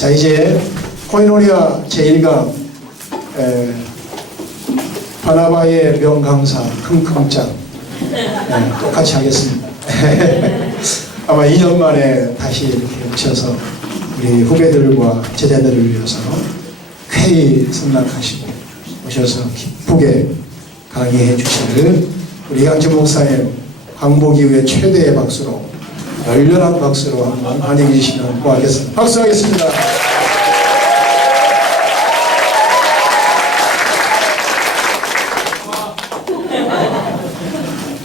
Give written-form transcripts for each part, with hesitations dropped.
자, 이제 코이노니아 제1강 바나바의 명강사 킁킁짱 똑같이 하겠습니다. 아마 2년 만에 다시 이렇게 오셔서 우리 후배들과 제자들을 위해서 쾌히 승낙하시고 오셔서 기쁘게 강의해 주시는 우리 이강진 목사님 광복 이후에 최대의 박수로 열렬한 박수로 한번 환영해 주시면 고맙겠습니다. 박수하겠습니다.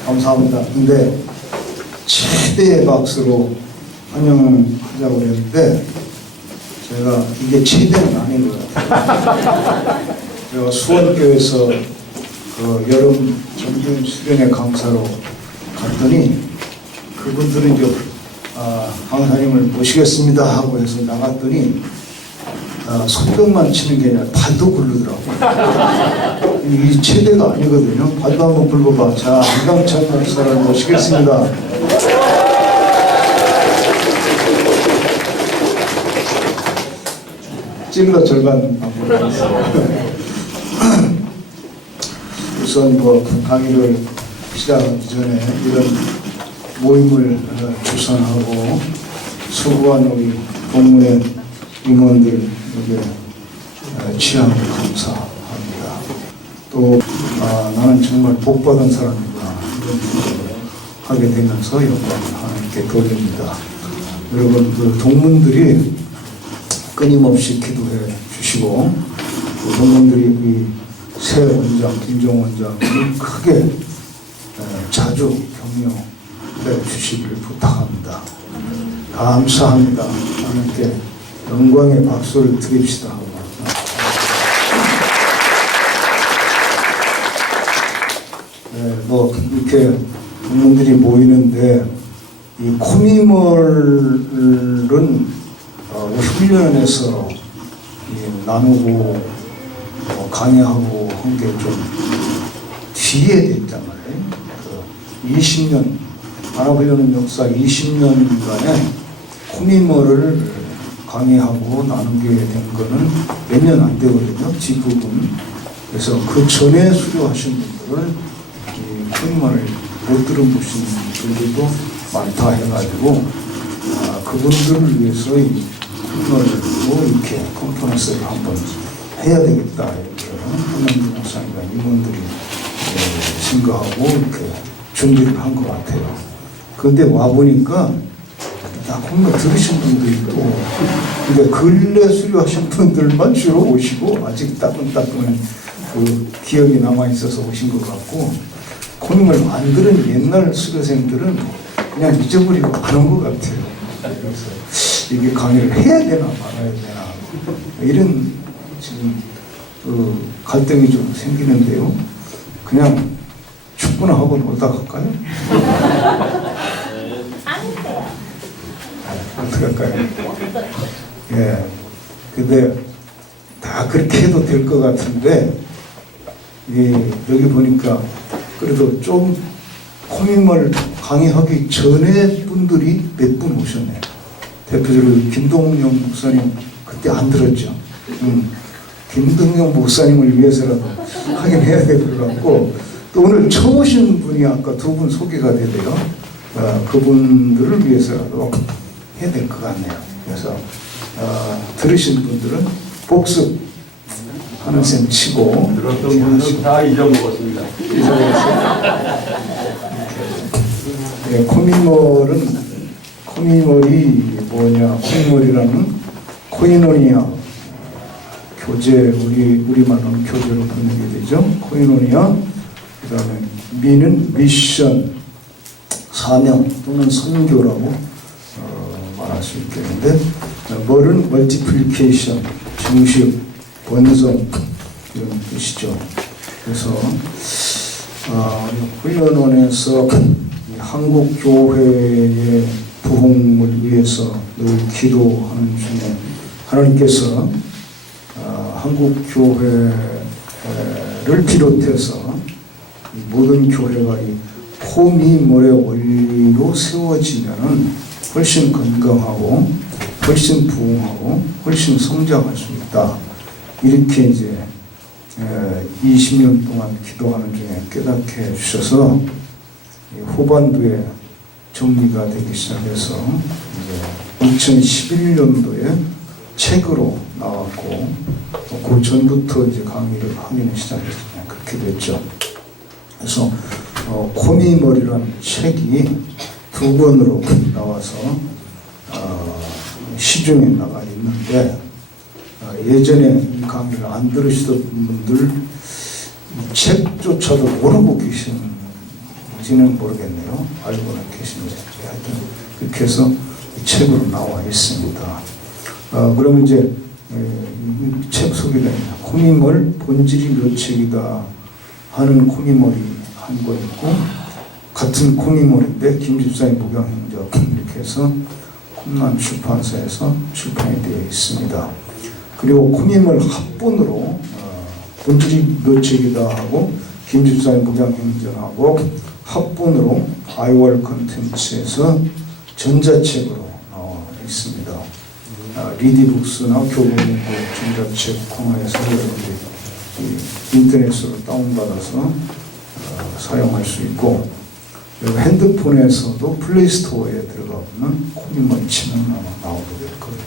감사합니다. 근데 최대의 박수로 환영을 하자고 그랬는데 제가 이게 최대는 아닌 것 같아요. 제가 수원교에서 그 여름 정규 수련회 강사로 갔더니 그분들은 이제 강사님을 모시겠습니다 하고 해서 나갔더니 손뼉만 치는 게 아니라 발도 굴르더라고요. 이 최대가 아니거든요. 발도 한번 굴러봐. 자, 이강찬 목사를 모시겠습니다. 찔러 절반 우선 강의를 시작하기 전에 이런 모임을 주선하고 수고한 우리 본문의 임원들에게 취함을 감사합니다. 또 나는 정말 복받은 사람이구나 이런 생각을 하게 되면서 영광을 하나님께 돌립니다. 여러분 그 동문들이 끊임없이 기도해 주시고 그 동문들이 새 원장 김종 원장을 크게 자주 격려해 주시기를 부탁합니다. 감사합니다. 하나님께 영광의 박수를 드립시다. 이렇게 동문들이 모이는데 이 코미멀은 훈련에서 나누고 강의하고 한 게 좀 뒤에 됐단 말이에요. 20년 바나바훈련 역사 20년간에 코미멀을 강의하고 나누게 된 거는 몇 년 안 되거든요. 뒷부분. 그래서 그 전에 수료하신 분들은 이 코미멀을 못 들은 분들도 많다 해가지고 그분들을 위해서 이 코미멀로 이렇게 컨퍼런스를 한번 해야 되겠다 이렇게 한남주 목사님과 임원들이 생각하고 이렇게 준비를 한 것 같아요. 그런데 와 보니까 딱 한번 들으신 분들이 또 근데 근래 수료하신 분들만 주로 오시고 아직 따끈따끈한 그 기억이 남아 있어서 오신 것 같고 코미멀 안 들은 옛날 수료생들은 그냥 잊어버리고 가는 것 같아요. 그래서 이게 강의를 해야 되나 말아야 되나 이런 지금 갈등이 좀 생기는데요. 그냥 축구나 하고 놀다 갈까요? 어떻게 할까요? 예. 근데 다 그렇게 해도 될 것 같은데 여기 보니까 그래도 좀 코미멀 강의하기 전에 분들이 몇 분 오셨네요. 대표적으로 김동영 목사님 그때 안 들었죠. 김동영 목사님을 위해서라도 하긴 해야 될 것 같고 또 오늘 처음 오신 분이 아까 두 분 소개가 되대요. 그분들을 위해서라도 해야 될 것 같네요. 그래서 들으신 분들은 복습 하는 셈 치고 들었던 분들은 다 잊어먹었습니다. 네, 코미멀이 뭐냐? 코미멀이라는 코이노니아 교제 우리말로는 교제로 번역이 되죠. 코이노니아 그다음에 미는 미션 사명 또는 선교라고 말할 수 있겠는데 멀은 멀티플리케이션 증식 번성 이런 뜻이죠. 그래서 훈련원에서 한국 교회의 부흥을 위해서 늘 기도하는 중에 하나님께서 한국 교회를 비롯해서 모든 교회가 이 코미멀의 원리로 세워지면은 훨씬 건강하고 훨씬 부흥하고 훨씬 훨씬 성장할 수 있다. 이렇게 이제 20년 동안 기도하는 중에 깨닫게 해주셔서 후반부에 정리가 되기 시작해서 이제 2011년도에 책으로 나왔고 그 전부터 이제 강의를 하기는 시작했어요. 그렇게 됐죠. 그래서 코미머리라는 책이 2권으로 나와서 시중에 나가 있는데 예전에 이 강의를 안 들으시던 분들 이 책조차도 모르고 계신지는 모르겠네요. 알고는 계신지. 하여튼 그렇게 해서 이 책으로 나와 있습니다. 그러면 이제 이 책 소개가 코미멀 본질이 몇 책이다 하는 코미멀이 한 권 있고 같은 코미멀인데 김집사의 목양행적 이렇게 해서 홈란 출판사에서 출판이 되어 있습니다. 그리고 코미멀 합본으로 본질이 몇 책이다 하고 김집사의 목양행전하고 합본으로 아이월 컨텐츠에서 전자책으로 나와 있습니다. 리디북스나 교보문고 전자책 코너에서 여러분들이 인터넷으로 다운받아서 사용할 수 있고 그리고 핸드폰에서도 플레이스토어에 들어가 보면 코미멀 치면 나오게 될 거예요.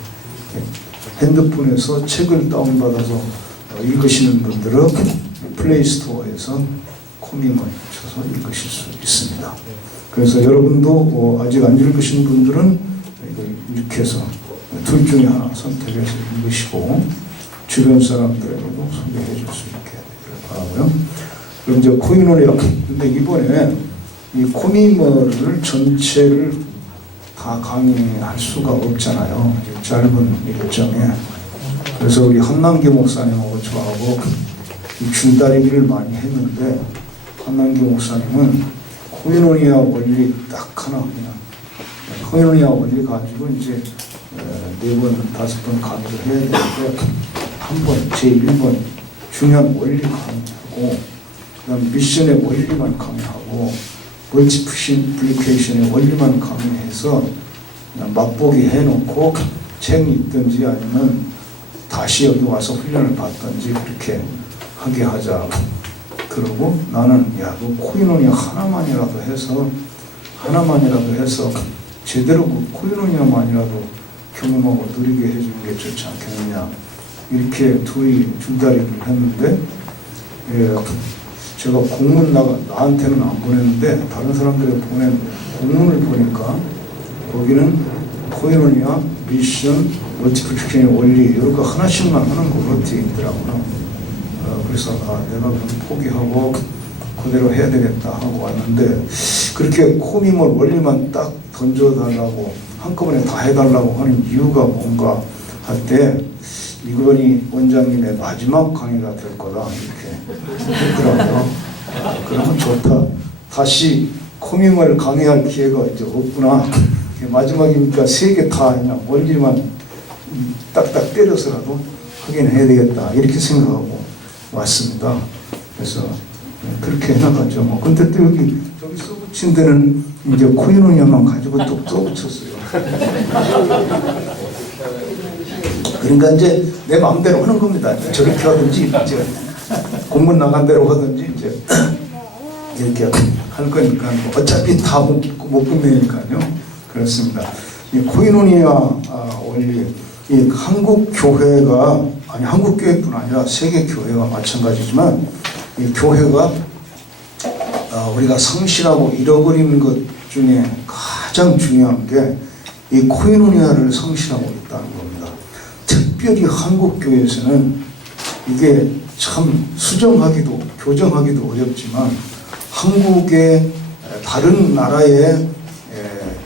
핸드폰에서 책을 다운받아서 읽으시는 분들은 플레이스토어에서 코미멀 쳐서 읽으실 수 있습니다. 그래서 여러분도 아직 안 읽으신 분들은 이렇게 해서 둘 중에 하나 선택해서 읽으시고 주변 사람들에게도 소개해 줄 수 있게 되길 바라고요. 그럼 이제 코미멀이요. 근데 이번에 이 코미멀을 전체를 다 강의할 수가 없잖아요. 짧은 일정에. 그래서 우리 한남기 목사님하고 저하고 이 줄다리기를 많이 했는데 한남기 목사님은 코이노니아 원리 딱 하나 그냥 코이노니아 원리 가지고 이제 4번, 5번 강의를 해야 되는데 한 번, 제1번 중요한 원리 강의하고 그다음 미션의 원리만 강의하고 멀티플리케이션의 원리만 강의해서 그냥 맛보기 해놓고 책이 있든지 아니면 다시 여기 와서 훈련을 받든지 그렇게 하게 하자. 그러고 나는 야, 너 코이노니아 하나만이라도 해서 제대로 그 코이노니아만이라도 경험하고 누리게 해주는 게 좋지 않겠느냐. 이렇게 둘이 줄다리기를 했는데 제가 공문 나한테는 안 보냈는데 다른 사람들이 보낸 공문을 보니까 거기는 코이노니아, 미션, 멀티플리케이션의 원리 이런 거 하나씩만 하는 걸로 되어 있더라고요. 그래서 내가 그럼 포기하고 그대로 해야 되겠다 하고 왔는데 그렇게 코미멀 원리만 딱 던져달라고 한꺼번에 다 해달라고 하는 이유가 뭔가 할 때 이건희 원장님의 마지막 강의가 될 거다 이렇게 했더라고요. 그러면 좋다. 다시 코미멀 강의할 기회가 이제 없구나. 마지막이니까 3개 다 그냥 원리만 딱딱 때려서라도 하긴 해야 되겠다 이렇게 생각하고 왔습니다. 그래서 그렇게 해나가죠. 근데 또 저기 써붙인 데는 이제 코이노니아만 가지고 또 써붙였어요. 그러니까 이제 내 마음대로 하는 겁니다. 저렇게 하든지 이제 공문 나간 대로 하든지 이제 이렇게 할 거니까 어차피 다 못 끝내니까요. 그렇습니다. 이 코이노니아 원리 이 한국 교회가 아니 한국 교회뿐 아니라 세계 교회가 마찬가지지만 이 교회가 우리가 성실하고 잃어버리는 것 중에 가장 중요한 게 이 코이노니아를 성실하고 있다는 겁니다. 특별히 한국 교회에서는 이게 참 수정하기도 교정하기도 어렵지만 한국의 다른 나라에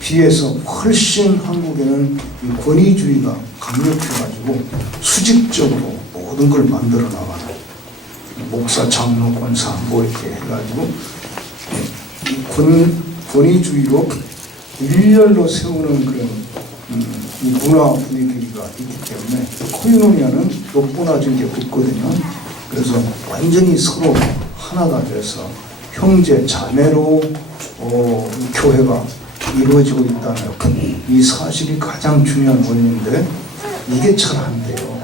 비해서 훨씬 한국에는 이 권위주의가 강력해가지고 수직적으로 모든 걸 만들어 나가는 목사, 장로, 권사 뭐 이렇게 해가지고 권위주의로 일렬로 세우는 그런 이 문화 분위기가 있기 때문에 코이노니아는 높낮은 게 없거든요. 그래서 완전히 서로 하나가 돼서 형제, 자매로 교회가 이루어지고 있다는 이 사실이 가장 중요한 원인인데 이게 잘 안 돼요.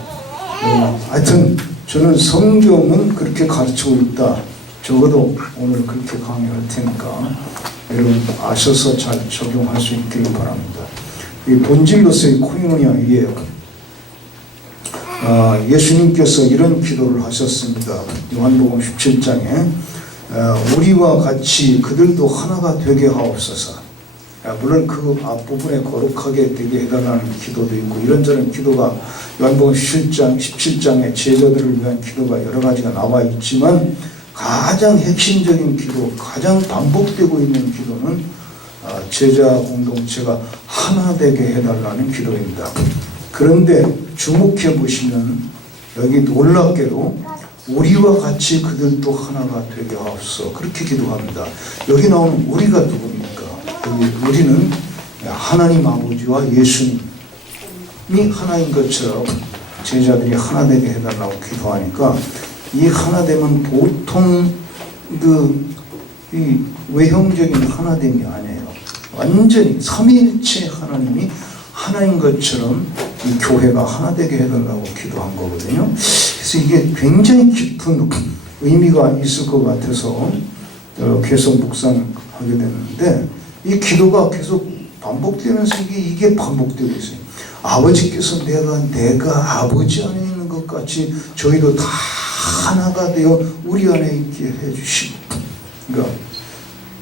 하여튼 저는 성경은 그렇게 가르치고 있다. 적어도 오늘 그렇게 강의할 테니까 여러분 아셔서 잘 적용할 수 있기를 바랍니다. 이 본질로서의 코이노니아 이게요. 예수님께서 이런 기도를 하셨습니다. 요한복음 17장에 우리와 같이 그들도 하나가 되게 하옵소서. 물론 그 앞부분에 거룩하게 되게 해달라는 기도도 있고 이런저런 기도가 요한복음 17장에 제자들을 위한 기도가 여러 가지가 나와 있지만 가장 핵심적인 기도, 가장 반복되고 있는 기도는 제자 공동체가 하나 되게 해달라는 기도입니다. 그런데 주목해 보시면 여기 놀랍게도 우리와 같이 그들도 하나가 되게 하옵소서 그렇게 기도합니다. 여기 나오는 우리가 누굽니까? 여기 우리는 하나님 아버지와 예수님이 하나인 것처럼 제자들이 하나 되게 해달라고 기도하니까 이 하나됨은 보통 이 외형적인 하나됨이 아니에요. 완전히 삼위일체 하나님이 하나인 것처럼 이 교회가 하나 되게 해달라고 기도한 거거든요. 그래서 이게 굉장히 깊은 의미가 있을 것 같아서 계속 묵상하게 됐는데 이 기도가 계속 반복되면서 이게 반복되고 있어요. 아버지께서 내가 아버지 안에 있는 것 같이 저희도 다 하나가 되어 우리 안에 있게 해주시고, 그러니까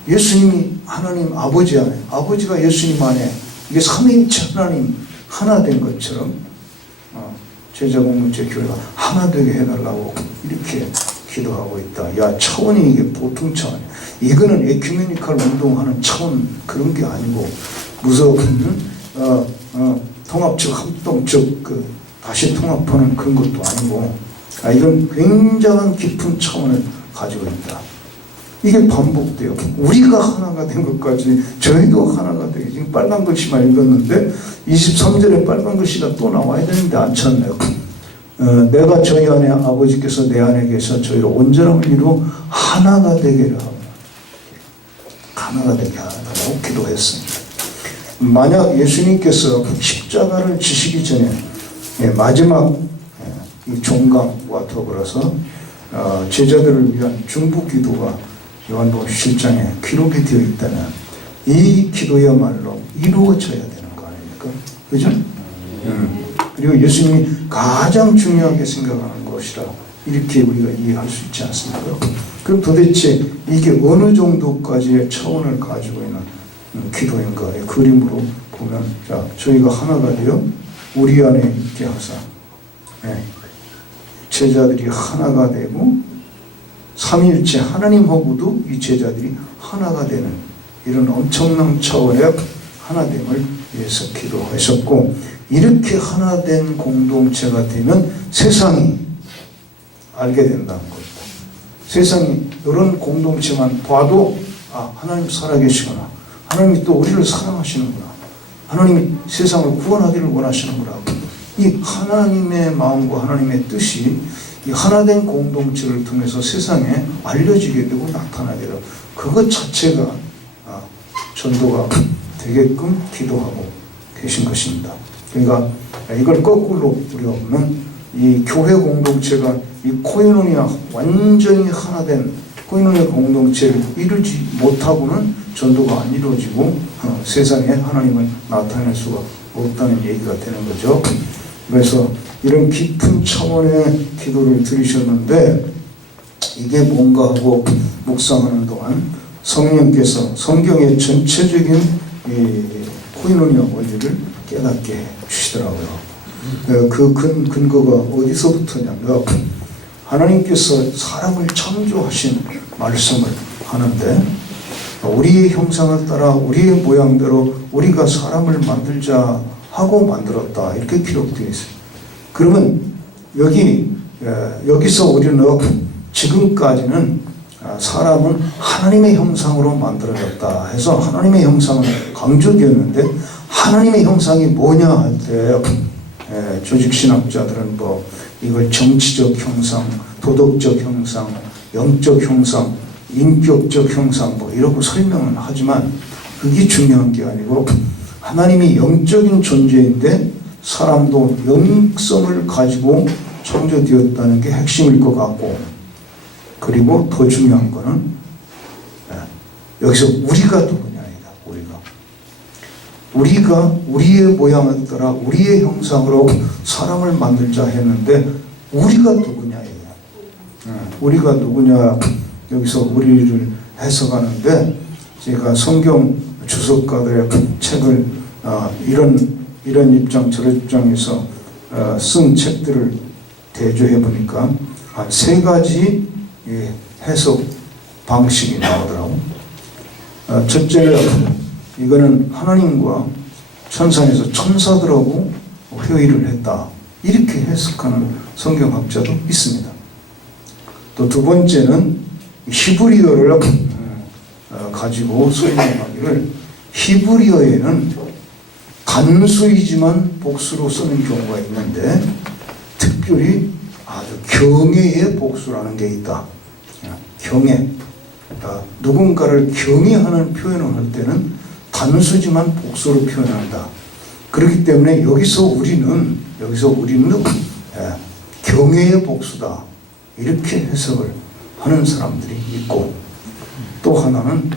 예수님이 하나님 아버지 안에, 아버지가 예수님 안에 이게 삼위일체 하나님 하나 된 것처럼 제자 공동체 교회가 하나 되게 해달라고 이렇게 기도하고 있다. 야, 차원이 이게 보통 차원이야. 이거는 에큐메니컬 운동하는 차원 그런 게 아니고 무슨 통합적 합동적 다시 통합하는 그런 것도 아니고 이건 굉장한 깊은 차원을 가지고 있다. 이게 반복돼요. 우리가 하나가 된 것까지 저희도 하나가 되게 지금 빨간 글씨만 읽었는데 23절에 빨간 글씨가 또 나와야 되는데 안 쳤네요. 내가 저희 안에 아버지께서 내 안에 계셔 저희를 온전함을 이루어 하나가 되게 하라. 하나가 되게 하라고 기도했습니다. 만약 예수님께서 십자가를 지시기 전에 마지막 이 종강과 더불어서 제자들을 위한 중보 기도가 요한복음 17장에 기록이 되어 있다면 이 기도야말로 이루어져야 되는 거 아닙니까? 그죠? 그리고 예수님이 가장 중요하게 생각하는 것이라 이렇게 우리가 이해할 수 있지 않습니까? 그럼 도대체 이게 어느 정도까지의 차원을 가지고 있는 기도인가의 그림으로 보면 자, 저희가 하나가 되어 우리 안에 있게 하사 제자들이 하나가 되고 삼위일체 하나님하고도 이 제자들이 하나가 되는 이런 엄청난 차원의 하나됨을 위해서 기도하셨고 이렇게 하나된 공동체가 되면 세상이 알게 된다는 겁니다. 세상이 이런 공동체만 봐도 하나님 살아계시구나. 하나님이 또 우리를 사랑하시는구나. 하나님이 세상을 구원하기를 원하시는구나. 이 하나님의 마음과 하나님의 뜻이 이 하나된 공동체를 통해서 세상에 알려지게 되고 나타나게 되고 그것 자체가 전도가 되게끔 기도하고 계신 것입니다. 그러니까 이걸 거꾸로 우리가 보면 이 교회 공동체가 이 코이노니아 완전히 하나된 코이노니아 공동체를 이루지 못하고는 전도가 안 이루어지고 세상에 하나님을 나타낼 수가 없다는 얘기가 되는 거죠. 그래서 이런 깊은 차원의 기도를 들으셨는데 이게 뭔가 하고 묵상하는 동안 성령께서 성경의 전체적인 이 코이노니아 원리를 깨닫게 해 주시더라고요. 그 근거가 어디서부터냐면 하나님께서 사람을 창조하신 말씀을 하는데 우리의 형상을 따라 우리의 모양대로 우리가 사람을 만들자 하고 만들었다 이렇게 기록되어 있어요. 그러면 여기서 우리는 지금까지는 사람은 하나님의 형상으로 만들어졌다 해서 하나님의 형상을 강조되었는데 하나님의 형상이 뭐냐 할 때 조직신학자들은 이걸 정치적 형상, 도덕적 형상, 영적 형상, 인격적 형상 이러고 설명은 하지만 그게 중요한 게 아니고 하나님이 영적인 존재인데 사람도 영성을 가지고 창조되었다는 게 핵심일 것 같고, 그리고 더 중요한 거는 여기서 우리가 누구냐이다. 우리가 우리의 모양을 따라 우리의 형상으로 사람을 만들자 했는데 우리가 누구냐 이거야. 우리가 누구냐, 여기서 우리를 해석하는데, 제가 성경 주석가들의 책을 이런 입장 저런 입장에서 쓴 책들을 대조해 보니까 한 3가지 해석 방식이 나오더라고. 첫째는 이거는 하나님과 천상에서 천사들하고 회의를 했다, 이렇게 해석하는 성경학자도 있습니다. 또 두 번째는 히브리어를 가지고 설명하기를, 히브리어에는 단수이지만 복수로 쓰는 경우가 있는데 특별히 아주 경애의 복수라는 게 있다. 경애, 누군가를 경애하는 표현을 할 때는 단수지만 복수로 표현한다. 그렇기 때문에 여기서 우리는 경애의 복수다, 이렇게 해석을 하는 사람들이 있고, 또 하나는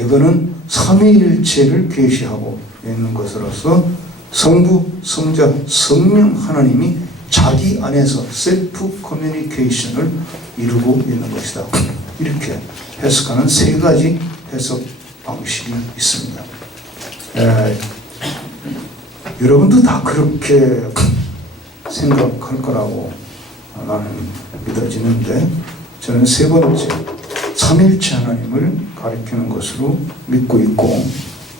이거는 삼위일체를 계시하고 있는 것으로서 성부, 성자, 성령 하나님이 자기 안에서 셀프 커뮤니케이션을 이루고 있는 것이다, 이렇게 해석하는 3가지 해석 방식이 있습니다. 여러분도 다 그렇게 생각할 거라고 나는 믿어지는데, 저는 3번째 삼일체 하나님을 가리키는 것으로 믿고 있고,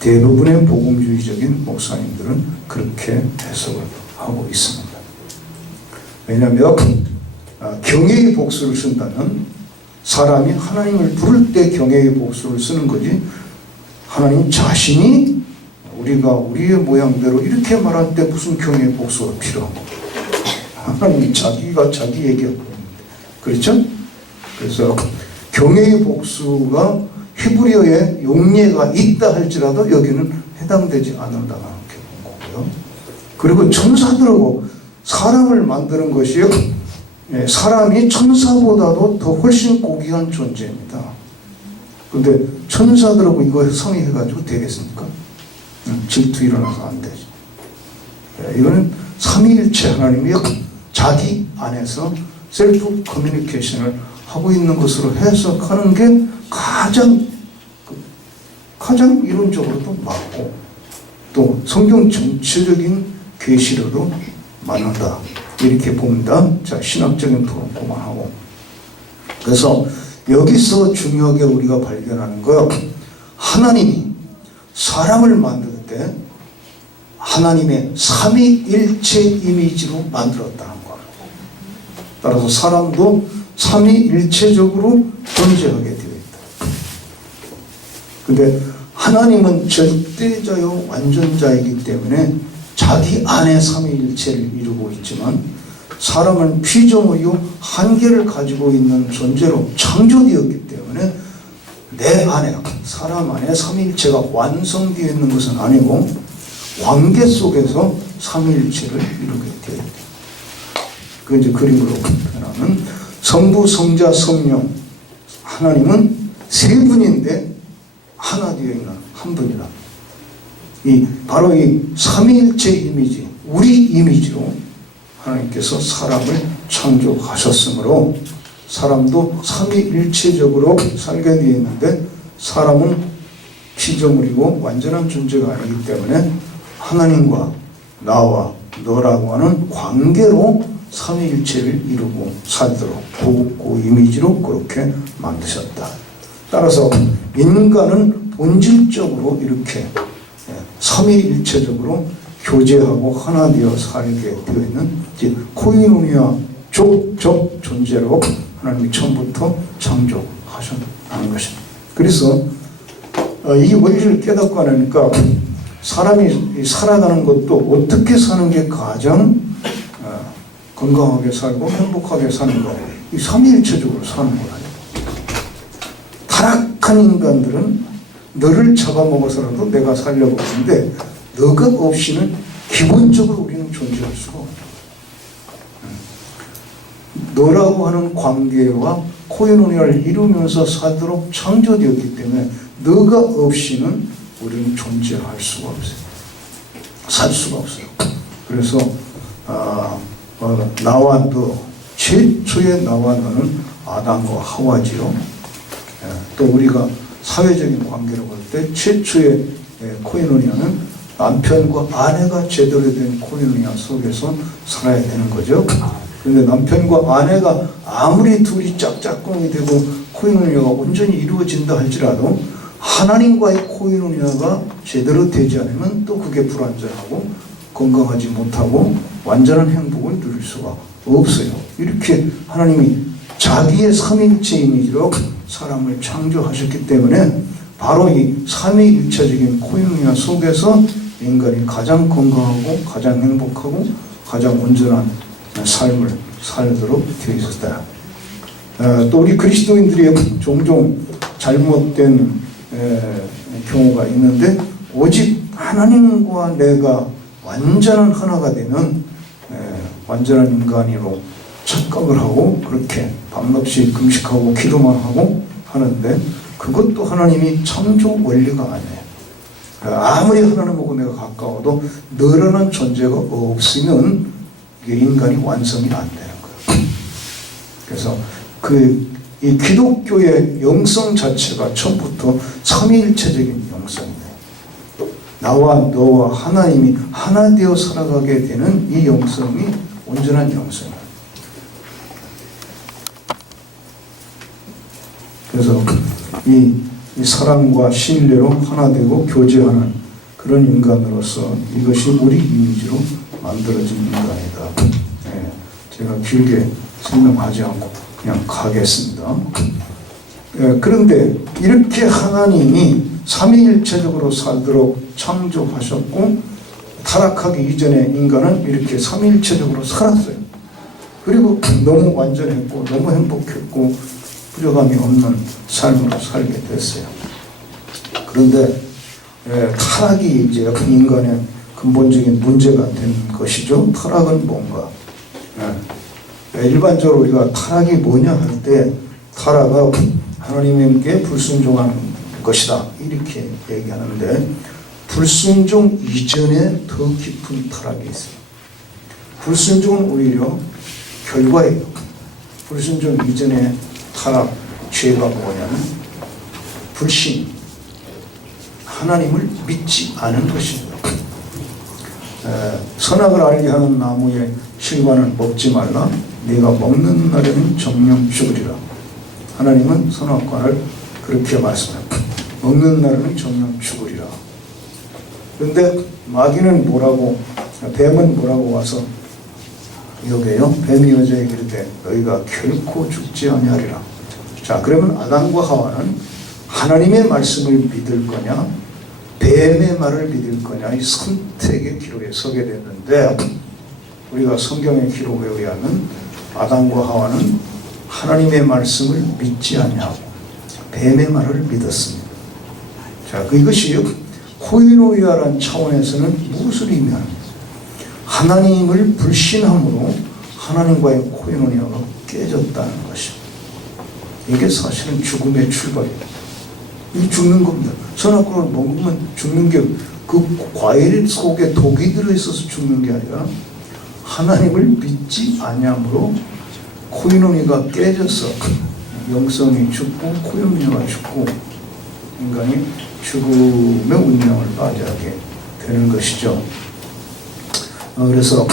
대부분의 복음주의적인 목사님들은 그렇게 해석을 하고 있습니다. 왜냐하면 경외의 복수를 쓴다면 사람이 하나님을 부를 때 경외의 복수를 쓰는 거지, 하나님 자신이 우리가 우리의 모양대로 이렇게 말할 때 무슨 경외의 복수가 필요하고, 하나님이 자기가 자기 얘기하고 있는데, 그렇죠? 그래서 경외의 복수가 히브리어에 용례가 있다 할지라도 여기는 해당되지 않는다는 게 거고요. 그리고 천사들하고 사람을 만드는 것이요, 사람이 천사보다도 더 훨씬 고귀한 존재입니다. 근데 천사들하고 이거 상의해가지고 되겠습니까? 질투 일어나서 안 되죠. 이거는 삼위일체 하나님이 자기 안에서 셀프 커뮤니케이션을 하고 있는 것으로 해석하는 게 가장 이론적으로도 맞고, 또 성경 전체적인 계시로도 맞는다, 이렇게 봅니다. 자, 신학적인 토론 그만하고, 그래서 여기서 중요하게 우리가 발견하는 거, 하나님이 사람을 만들 때 하나님의 삼위일체 이미지로 만들었다는 거. 따라서 사람도 삼위일체적으로 존재하게 되어 있다. 근데 하나님은 절대자요 완전자이기 때문에 자기 안에 삼위일체를 이루고 있지만, 사람은 피조물이요 한계를 가지고 있는 존재로 창조되었기 때문에 내 안에, 사람 안에 삼위일체가 완성되어 있는 것은 아니고 관계 속에서 삼위일체를 이루게 되어 있다. 그 이제 그림으로 표현하면 성부, 성자, 성령, 하나님은 3분인데 하나 되어 있는 한 분이다. 바로 이 삼위일체 이미지, 우리 이미지로 하나님께서 사람을 창조하셨으므로 사람도 삼위일체적으로 살게 되어 있는데, 사람은 피조물이고 완전한 존재가 아니기 때문에 하나님과 나와 너라고 하는 관계로 삼위일체를 이루고 살도록 그 이미지로 그렇게 만드셨다. 따라서 인간은 본질적으로 이렇게 삼위일체적으로 교제하고 하나 되어 살게 되어 있는 코이노니아 족 존재로 하나님이 처음부터 창조하셨다는 것입니다. 그래서 이 원리를 깨닫고 하니까 사람이 살아가는 것도 어떻게 사는 게 가장 건강하게 살고 행복하게 사는 거, 이 삼위일체적으로 사는 거예요. 타락한 인간들은 너를 잡아먹어서라도 내가 살려고 하는데, 너가 없이는 기본적으로 우리는 인간은 존재할 수가 없다. 너라고 하는 관계와 코이노니아를 이루면서 살도록 창조되었기 때문에 너가 없이는 우리는 존재할 수가 없어요. 살 수가 없어요. 그래서 나와 너, 최초의 나와 너는 아담과 하와지요. 또 우리가 사회적인 관계로 볼 때 최초의 코이노니아는 남편과 아내가 제대로 된 코이노니아 속에서 살아야 되는 거죠. 그런데 남편과 아내가 아무리 둘이 짝짝꿍이 되고 코이노니아가 온전히 이루어진다 할지라도 하나님과의 코이노니아가 제대로 되지 않으면 또 그게 불완전하고 건강하지 못하고 완전한 행복을 누릴 수가 없어요. 이렇게 하나님이 자기의 삼위일체 이미지로 사람을 창조하셨기 때문에 바로 이 삼위일체적인 코이노니아 속에서 인간이 가장 건강하고 가장 행복하고 가장 온전한 삶을 살도록 되어 있었다. 또 우리 그리스도인들이 종종 잘못된 경우가 있는데 오직 하나님과 내가 완전한 하나가 되면 완전한 인간으로 착각을 하고 그렇게 밤낮이 금식하고 기도만 하고 하는데 그것도 하나님이 창조 원리가 아니에요. 아무리 하나님하고 내가 가까워도 늘어난 존재가 없으면 이게 인간이 완성이 안 되는 거예요. 그래서 이 기독교의 영성 자체가 처음부터 삼위일체적인 영성이에요. 나와 너와 하나님이 하나 되어 살아가게 되는 이 영성이 온전한 영성이에요. 그래서 이 사랑과 신뢰로 하나 되고 교제하는 그런 인간으로서 이것이 우리 이미지로 만들어진 인간이다. 제가 길게 설명하지 않고 그냥 가겠습니다. 그런데 이렇게 하나님이 삼위일체적으로 살도록 창조하셨고 타락하기 이전에 인간은 이렇게 삼위일체적으로 살았어요. 그리고 너무 완전했고 너무 행복했고 부족함이 없는 삶으로 살게 됐어요. 그런데 타락이 이제 인간의 근본적인 문제가 된 것이죠. 타락은 뭔가? 일반적으로 우리가 타락이 뭐냐 할 때 타락은 하나님께 불순종한 것이다 이렇게 얘기하는데 불순종 이전에 더 깊은 타락이 있어요. 불순종은 오히려 결과예요. 불순종 이전에 타락, 죄가 뭐냐면 불신, 하나님을 믿지 않은 것입니다. 선악을 알게 하는 나무의 실과는 먹지 말라. 네가 먹는 날에는 정령 죽으리라. 하나님은 선악과를 그렇게 말씀합니다. 먹는 날에는 정령 죽으리라. 그런데 마귀는 뭐라고, 뱀은 뭐라고 와서 여기에요. 뱀이 여자에게 이르되 너희가 결코 죽지 아니하리라. 자, 그러면 아담과 하와는 하나님의 말씀을 믿을 거냐 뱀의 말을 믿을 거냐 이 선택의 기로에 서게 됐는데 우리가 성경의 기록에 의하면 아담과 하와는 하나님의 말씀을 믿지 아니하고 뱀의 말을 믿었습니다. 자, 이것이 코이노니아라는 차원에서는 무엇을 의미합니까? 하나님을 불신함으로 하나님과의 코이노니아가 깨졌다는 것입니다. 이게 사실은 죽음의 출발이에요. 이 죽는 겁니다. 선악과를 먹으면 죽는 게 그 과일 속에 독이 들어있어서 죽는 게 아니라 하나님을 믿지 아니함으로 코이노니아가 깨져서 영성이 죽고 코이노니아가 죽고 인간이 죽음의 운명을 맞이하게 되는 것이죠. 그래서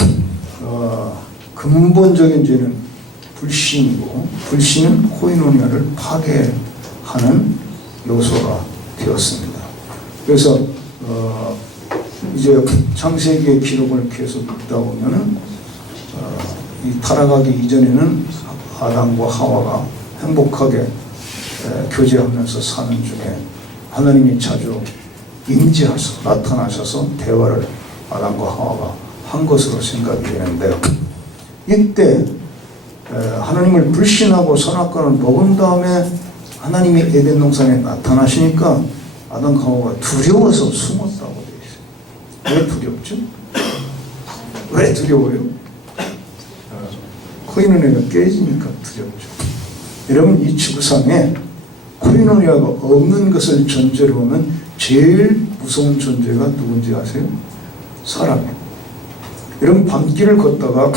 근본적인 죄는 불신이고 불신은 코이노니아를 파괴하는 요소가 되었습니다. 그래서 이제 창세기의 기록을 계속 읽다 보면은 이 타락하기 이전에는 아담과 하와가 행복하게 교제하면서 사는 중에 하나님이 자주 임재하셔서 나타나셔서 대화를 아담과 하와가 한 것으로 생각이 되는데 이때 하나님을 불신하고 선악과를 먹은 다음에 하나님이 에덴 동산에 나타나시니까 아담과 하와가 두려워서 숨었다고 되어 있어요. 왜 두렵죠? 왜 두려워요? 코이노니아가 깨지니까 두렵죠. 여러분, 이 지구상에 코이노니아가 없는 것을 전제로 하면 제일 무서운 존재가 누군지 아세요? 사람이에요. 여러분, 밤길을 걷다가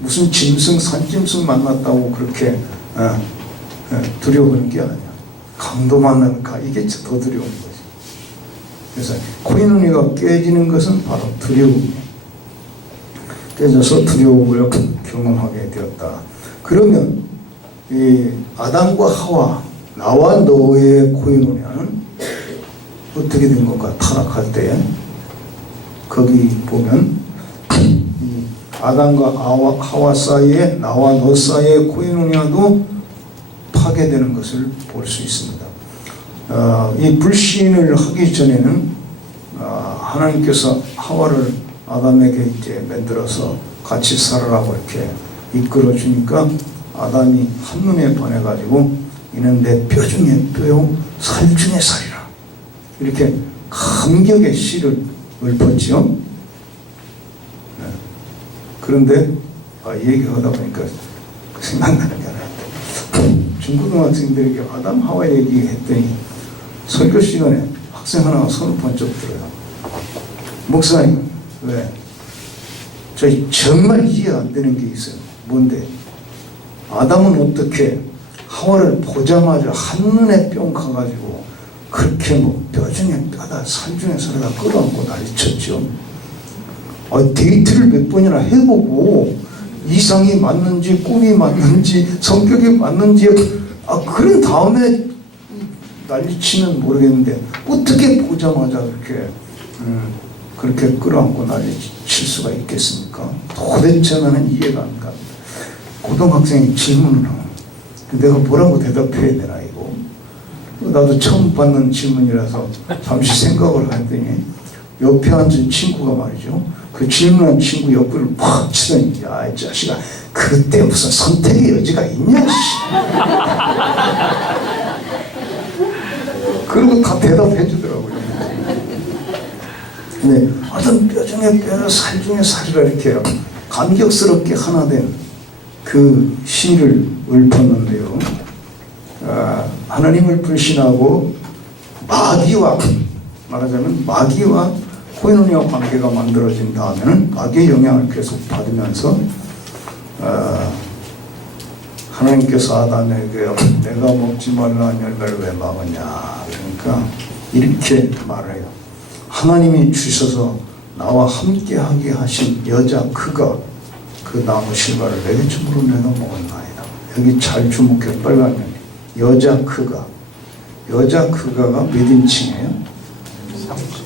무슨 짐승, 산짐승 만났다고 그렇게 두려워하는 게 아니야. 강도 만나니까 이게 더 두려운 거지. 그래서 코이노니아가 깨지는 것은 바로 두려움이에요. 깨져서 두려움을 경험하게 되었다. 그러면 이 아담과 하와, 나와 너의 코이노니아는 어떻게 된 건가? 타락할 때 거기 보면 이 아담과 하와 사이에, 나와 너 사이의 코이노니아도 파괴되는 것을 볼 수 있습니다. 이 불신을 하기 전에는 하나님께서 하와를 아담에게 이제 만들어서 같이 살아라고 이렇게 이끌어 주니까 아담이 한눈에 반해가지고 이는 내 뼈 중에 뼈요 살 중에 살이라 이렇게 감격의 씨를 읊었지요. 그런데 얘기하다 보니까 생각나는 게 하나. 중고등학생들에게 아담 하와 얘기했더니 설교 시간에 학생 하나가 손을 번쩍 들어요. 목사님, 왜? 저희 정말 이해가 안 되는 게 있어요. 뭔데? 아담은 어떻게 하와를 보자마자 한눈에 뿅 가가지고 그렇게 뭐 뼈 중에 뼈다 살 중에 살다 끌어안고 난리쳤죠. 데이트를 몇 번이나 해보고 이상이 맞는지 꿈이 맞는지 성격이 맞는지 그런 다음에 난리치면 모르겠는데 어떻게 보자마자 그렇게 끌어안고 난리칠 수가 있겠습니까? 도대체 나는 이해가 안 갑니다. 고등학생이 질문을 하고 내가 뭐라고 대답해야 되나 이거. 나도 처음 받는 질문이라서 잠시 생각을 했더니 옆에 앉은 친구가 말이죠. 그 질문한 친구 옆구리를 팍 치더니 야, 이 자식아 그때 무슨 선택의 여지가 있냐 그리고 다 대답해 주더라고요. 네, 어떤 뼈 중에 뼈, 살 중에 살이라 이렇게 감격스럽게 하나 된 그 시를 읊었는데요. 하나님을 불신하고 마귀와 말하자면 마귀와 코이노니아 관계가 만들어진 다음에는 마귀의 영향을 계속 받으면서 하나님께서 아담에게 내가 먹지 말라는 열매를 왜 먹었냐 그러니까 이렇게 말해요. 하나님이 주셔서 나와 함께하게 하신 여자 그가 그 나무 실과를 내게 주므로 내가 먹었나이다. 여기 잘 주목해 빨간면 여자 그가 몇 인칭이에요?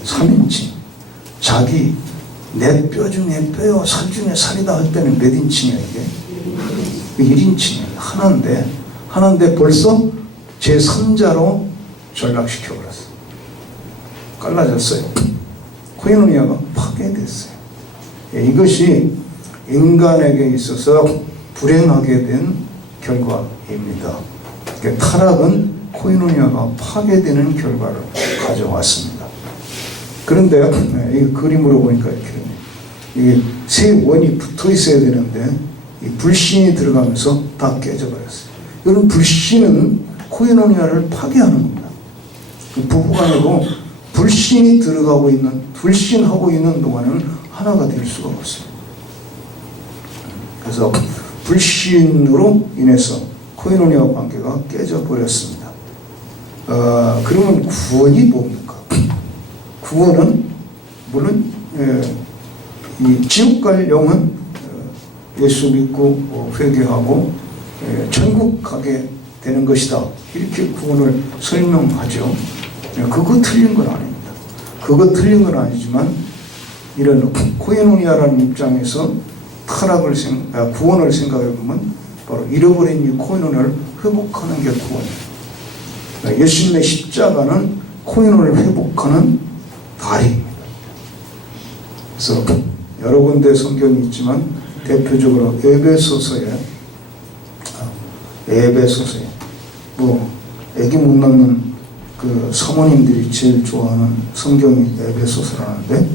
3인칭. 자기 내 뼈 중에 뼈요 살 중에 살이다 할 때는 몇 인칭이야 이게? 1인칭이에요. 하나인데 벌써 제3자로 전락시켜버렸어. 갈라졌어요. 코이노니아가 파괴됐어요. 이것이 인간에게 있어서 불행하게 된 결과입니다. 타락은 코이노니아가 파괴되는 결과를 가져왔습니다. 그런데 이 그림으로 보니까 이게 세 원이 붙어 있어야 되는데 이 불신이 들어가면서 다 깨져버렸어요. 이런 불신은 코이노니아를 파괴하는 겁니다. 부부간에도 불신이 들어가고 있는 불신하고 있는 동안은 하나가 될 수가 없어요. 그래서 불신으로 인해서 코이노니아 관계가 깨져버렸습니다. 그러면 구원이 뭡니까? 구원은 물론 이 지옥 갈 영은 예수 믿고 회개하고 천국 가게 되는 것이다. 이렇게 구원을 설명하죠. 그거 틀린 건 아닙니다. 그거 틀린 건 아니지만 이런 코이노니아라는 입장에서 구원을 생각해 보면 바로 잃어버린 이 코이노니아를 회복하는 게 구원이에요. 예수님의 십자가는 코이노니아를 회복하는 다리입니다. 그래서 여러 군데 성경이 있지만 대표적으로 에베소서에 뭐 애기 못 낳는 그 사모님들이 제일 좋아하는 성경이 에베소서라는데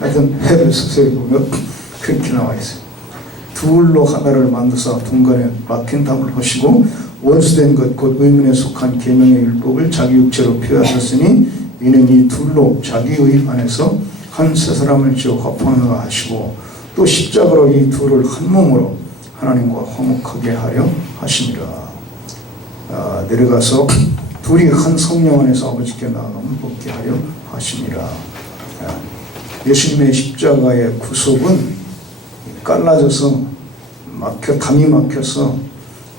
하여튼 에베소서에 보면 그렇게 나와 있어요. 둘로 하나를 만드사 둥간에 막힌 담을 하시고 원수된 것 곧 의문에 속한 계명의 율법을 자기 육체로 표하셨으니 이는 이 둘로 자기의 안에서 한 세 사람을 지어 화평하게 하시고 또 십자가로 이 둘을 한 몸으로 하나님과 화목하게 하려 하심이라. 내려가서 둘이 한 성령 안에서 아버지께 나아가면 복게 하려 하심이라. 예수님의 십자가의 구속은 갈라져서 담이 막혀서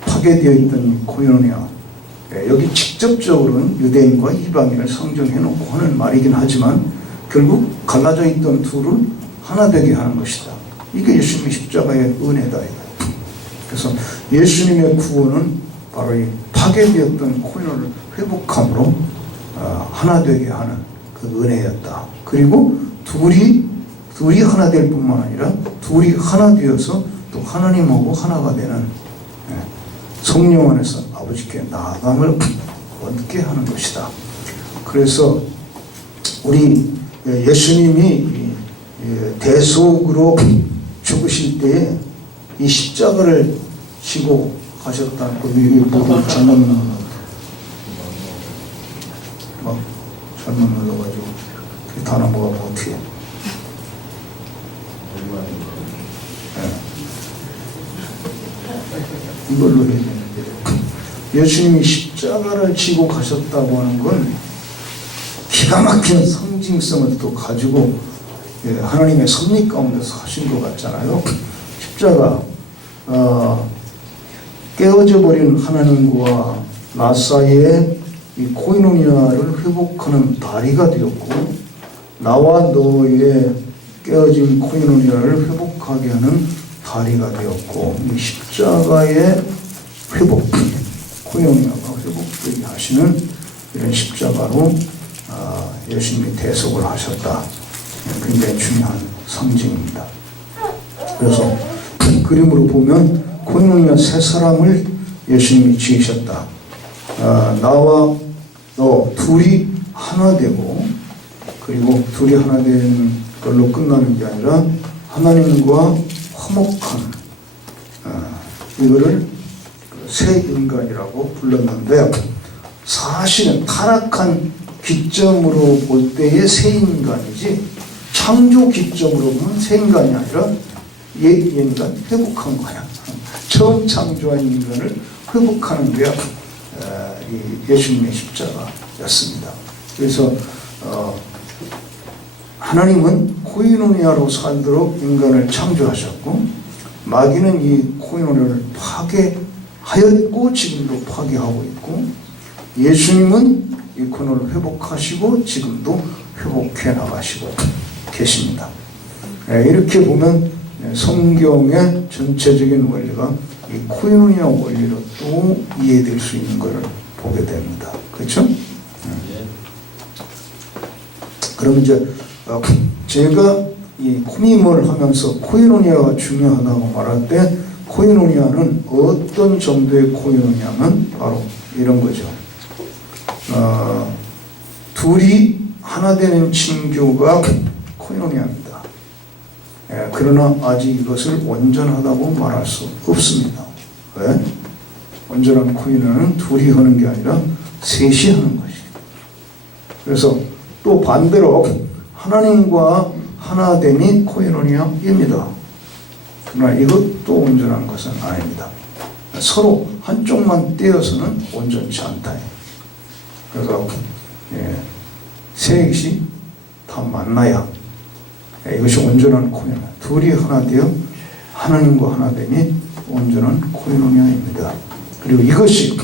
파괴되어 있던 코이노니아, 여기 직접적으로는 유대인과 이방인을 상정해놓고 하는 말이긴 하지만 결국 갈라져 있던 둘을 하나 되게 하는 것이다. 이게 예수님의 십자가의 은혜다. 그래서 예수님의 구원은 바로 이 파괴되었던 코이노를 회복함으로 하나 되게 하는 그 은혜였다. 그리고 둘이 하나 될 뿐만 아니라 둘이 하나 되어서 또 하나님하고 하나가 되는 성령 안에서 아버지께 나아감을 얻게 하는 것이다. 그래서 우리 예수님이 대속으로 죽으실 때에 이 십자가를 지고 가셨다는 거, 이게 모두 잘못 눌러가지고 다 넘어가면 어떻게 해? 이걸로 해야 되는데, 예수님이 십자가를 지고 가셨다고 하는 건 기가 막힌 상징성을 또 가지고 하나님의 섭리 가운데서 하신 것 같잖아요. 십자가, 깨어져 버린 하나님과 나 사이에 이 코이노니아를 회복하는 다리가 되었고, 나와 너의 깨어진 코이노니아를 회복하게 하는 다리가 되었고, 이 십자가의 회복, 코이노니아가 회복되게 하시는 이런 십자가로 예수님이 대속을 하셨다. 굉장히 중요한 상징입니다. 그래서 그림으로 보면 코이노니아 세 사람을 예수님이 지으셨다. 나와 너 둘이 하나 되고, 그리고 둘이 하나 된 걸로 끝나는 게 아니라 하나님과 화목한, 이거를 새 인간이라고 불렀는데, 사실은 타락한 기점으로 볼 때의 새 인간이지, 창조 기점으로 보면 새 인간이 아니라 옛 인간 회복한 거야. 처음 창조한 인간을 회복하는 게 예수님의 십자가였습니다. 그래서 하나님은 코이노니아로 살도록 인간을 창조하셨고, 마귀는 이 코이노니아를 파괴하였고 지금도 파괴하고 있고, 예수님은 이 코이노니아를 회복하시고 지금도 회복해 나가시고 계십니다. 이렇게 보면 성경의 전체적인 원리가 이 코이노니아 원리로 또 이해될 수 있는 것을 보게 됩니다. 그렇죠? 그럼 이제 제가 이 코미몰 하면서 코이노니아가 중요하다고 말할 때, 코이노니아는 어떤 정도의 코이노니아는 바로 이런 거죠. 둘이 하나 되는 친교가 코이노니아입니다. 그러나 아직 이것을 온전하다고 말할 수 없습니다. 왜? 온전한 코이노니아는 둘이 하는 게 아니라 셋이 하는 것이에요. 그래서 또 반대로 하나님과 하나됨이 코이노니아입니다. 그러나 이것도 온전한 것은 아닙니다. 서로 한쪽만 떼어서는 온전치 않다. 그래서 셋이 다 만나야 이것이 온전한 코이노니아. 둘이 하나 되어 하나님과 하나됨이 온전한 코이노니아입니다. 그리고 이것이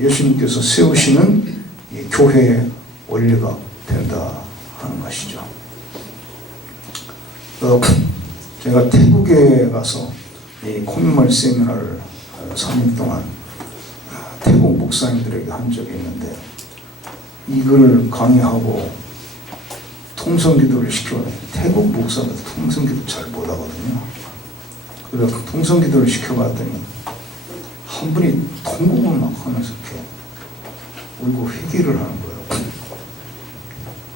예수님께서 세우시는 이 교회의 원리가 된다 하는 것이죠. 제가 태국에 가서 이 코미몰 세미나를 3일 동안 태국 목사님들에게 한 적이 있는데, 이걸 강의하고 통성기도를 시켜봤는데, 태국 목사들 통성기도 잘 못하거든요. 그래서 그 통성기도를 시켜봤더니 한 분이 통곡을 막 하면서 이렇게 울고 회개를 하는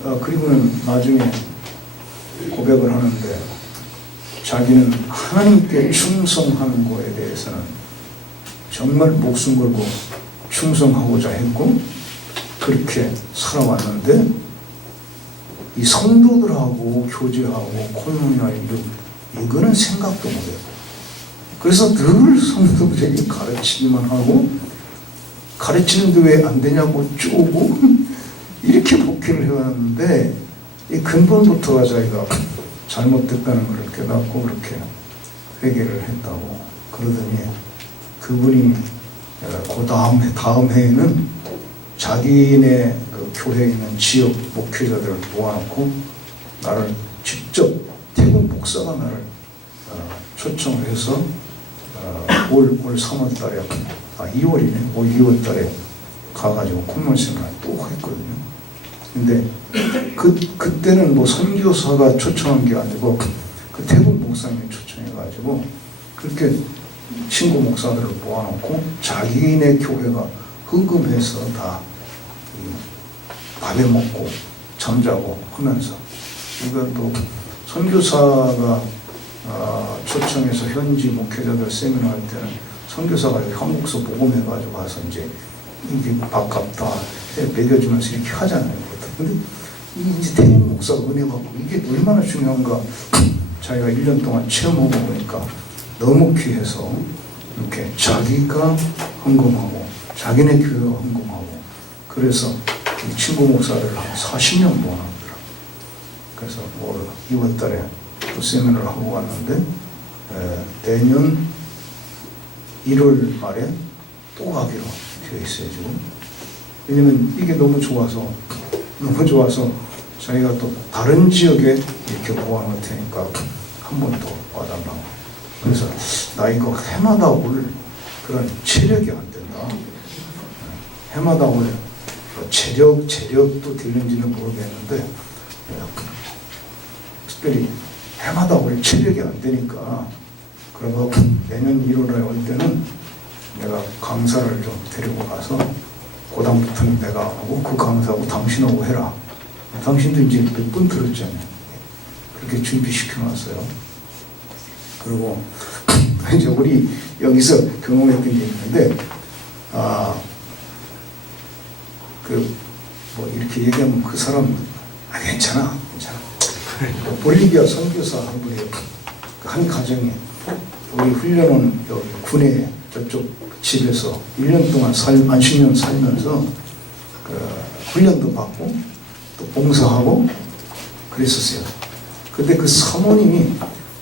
거예요. 그리고는 나중에 고백을 하는데, 자기는 하나님께 충성하는 거에 대해서는 정말 목숨 걸고 충성하고자 했고 그렇게 살아왔는데 이 성도들하고 교제하고 코노니아 이거는 생각도 못했고 그래서 늘 성도들에게 가르치기만 하고 가르치는데 왜 안 되냐고 쪼고 이렇게 복귀를 해왔는데 이 근본부터가 자기가 잘못됐다는 걸 깨닫고 그렇게 회개를 했다고 그러더니 그분이 그 다음 해에는 자기네 그 교회에 있는 지역 목회자들을 모아놓고 나를 직접 태국 목사가 나를 초청을 해서 올 3월 달에 2월이네 올 2월 달에 가가지고 콘먼션을 또 했거든요. 근데 그때는 뭐 선교사가 초청한 게 아니고 그 태국 목사님이 초청해가지고 그렇게 친구 목사들을 모아놓고 자기네 교회가 헌금해서 다 밥에 먹고 잠자고 하면서 이것도 선교사가 초청해서 현지 목회자들 세미나 할 때는 선교사가 한국서 복음해가지고 와서 이제 이게 밥값 다 먹여주면서 이렇게 하잖아요. 근데 이제 태국 목사가 은혜 받고 이게 얼마나 중요한가 자기가 1년 동안 체험하고 보니까 너무 귀해서 이렇게 자기가 헌금하고 자기네 교회가 헌금하고 그래서 이 친구 목사를 한 40년 모아놨더라고요. 그래서 올 2월 달에 또 세미나를 하고 왔는데 내년 1월 말에 또 가기로 되어 있어요 지금. 왜냐면 이게 너무 좋아서 자기가 또 다른 지역에 이렇게 모아놓을 테니까 한 번 더 와달라고. 그래서 나 이거 해마다 올 그런 체력이 안 된다. 해마다 올 체력도 되는지는 모르겠는데 특별히 해마다 올 체력이 안 되니까 그러고 내년 1월에 올 때는 내가 강사를 좀 데리고 가서 고당부터는 내가 하고 그 강사하고 당신하고 해라. 당신도 이제 몇 번 들었잖아요. 그렇게 준비시켜놨어요. 그리고 이제 우리 여기서 경험했던 게 있는데 뭐 이렇게 얘기하면 그 사람 괜찮아. 볼리비아 선교사 한 분이 한 가정에 우리 훈련원 여기 군에 저쪽 집에서 1년 동안 안식년 살면서 훈련도 받고 또 봉사하고 그랬었어요. 근데 그 사모님이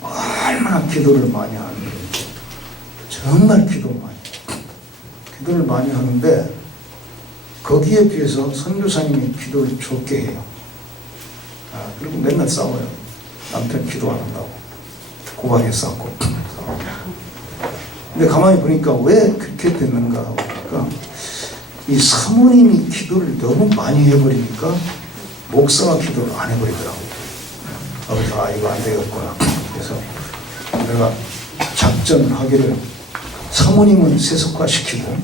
얼마나 기도를 많이 하는데 정말 기도를 많이 하는데 거기에 비해서 선교사님이 기도를 적게 해요. 그리고 맨날 싸워요. 남편 기도 안 한다고 고발했었고. 근데 가만히 보니까 왜 그렇게 됐는가 보니까 이 사모님이 기도를 너무 많이 해버리니까 목사가 기도를 안 해버리더라고요. 이거 안 되겠구나. 그래서 내가 작전을 하기를 사모님은 세속화시키고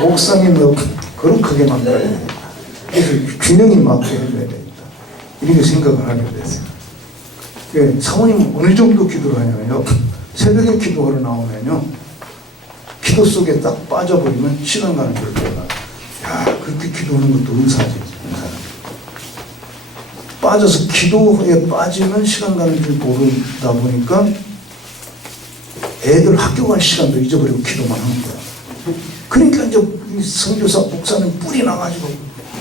목사님도 거룩하게 만들어야 되겠다. 그래서 균형이 맞게 해줘야 되겠다. 이렇게 생각을 하게 됐어요. 사모님은 어느 정도 기도를 하냐면요. 새벽에 기도하러 나오면요. 기도 속에 딱 빠져버리면 시간 가는 줄 몰라. 그렇게 기도하는 것도 은사지. 빠져서 기도에 빠지면 시간 가는 줄 모르다 보니까 애들 학교 갈 시간도 잊어버리고 기도만 하는 거야. 그러니까 이제 선교사 목사는 뿔이 나가지고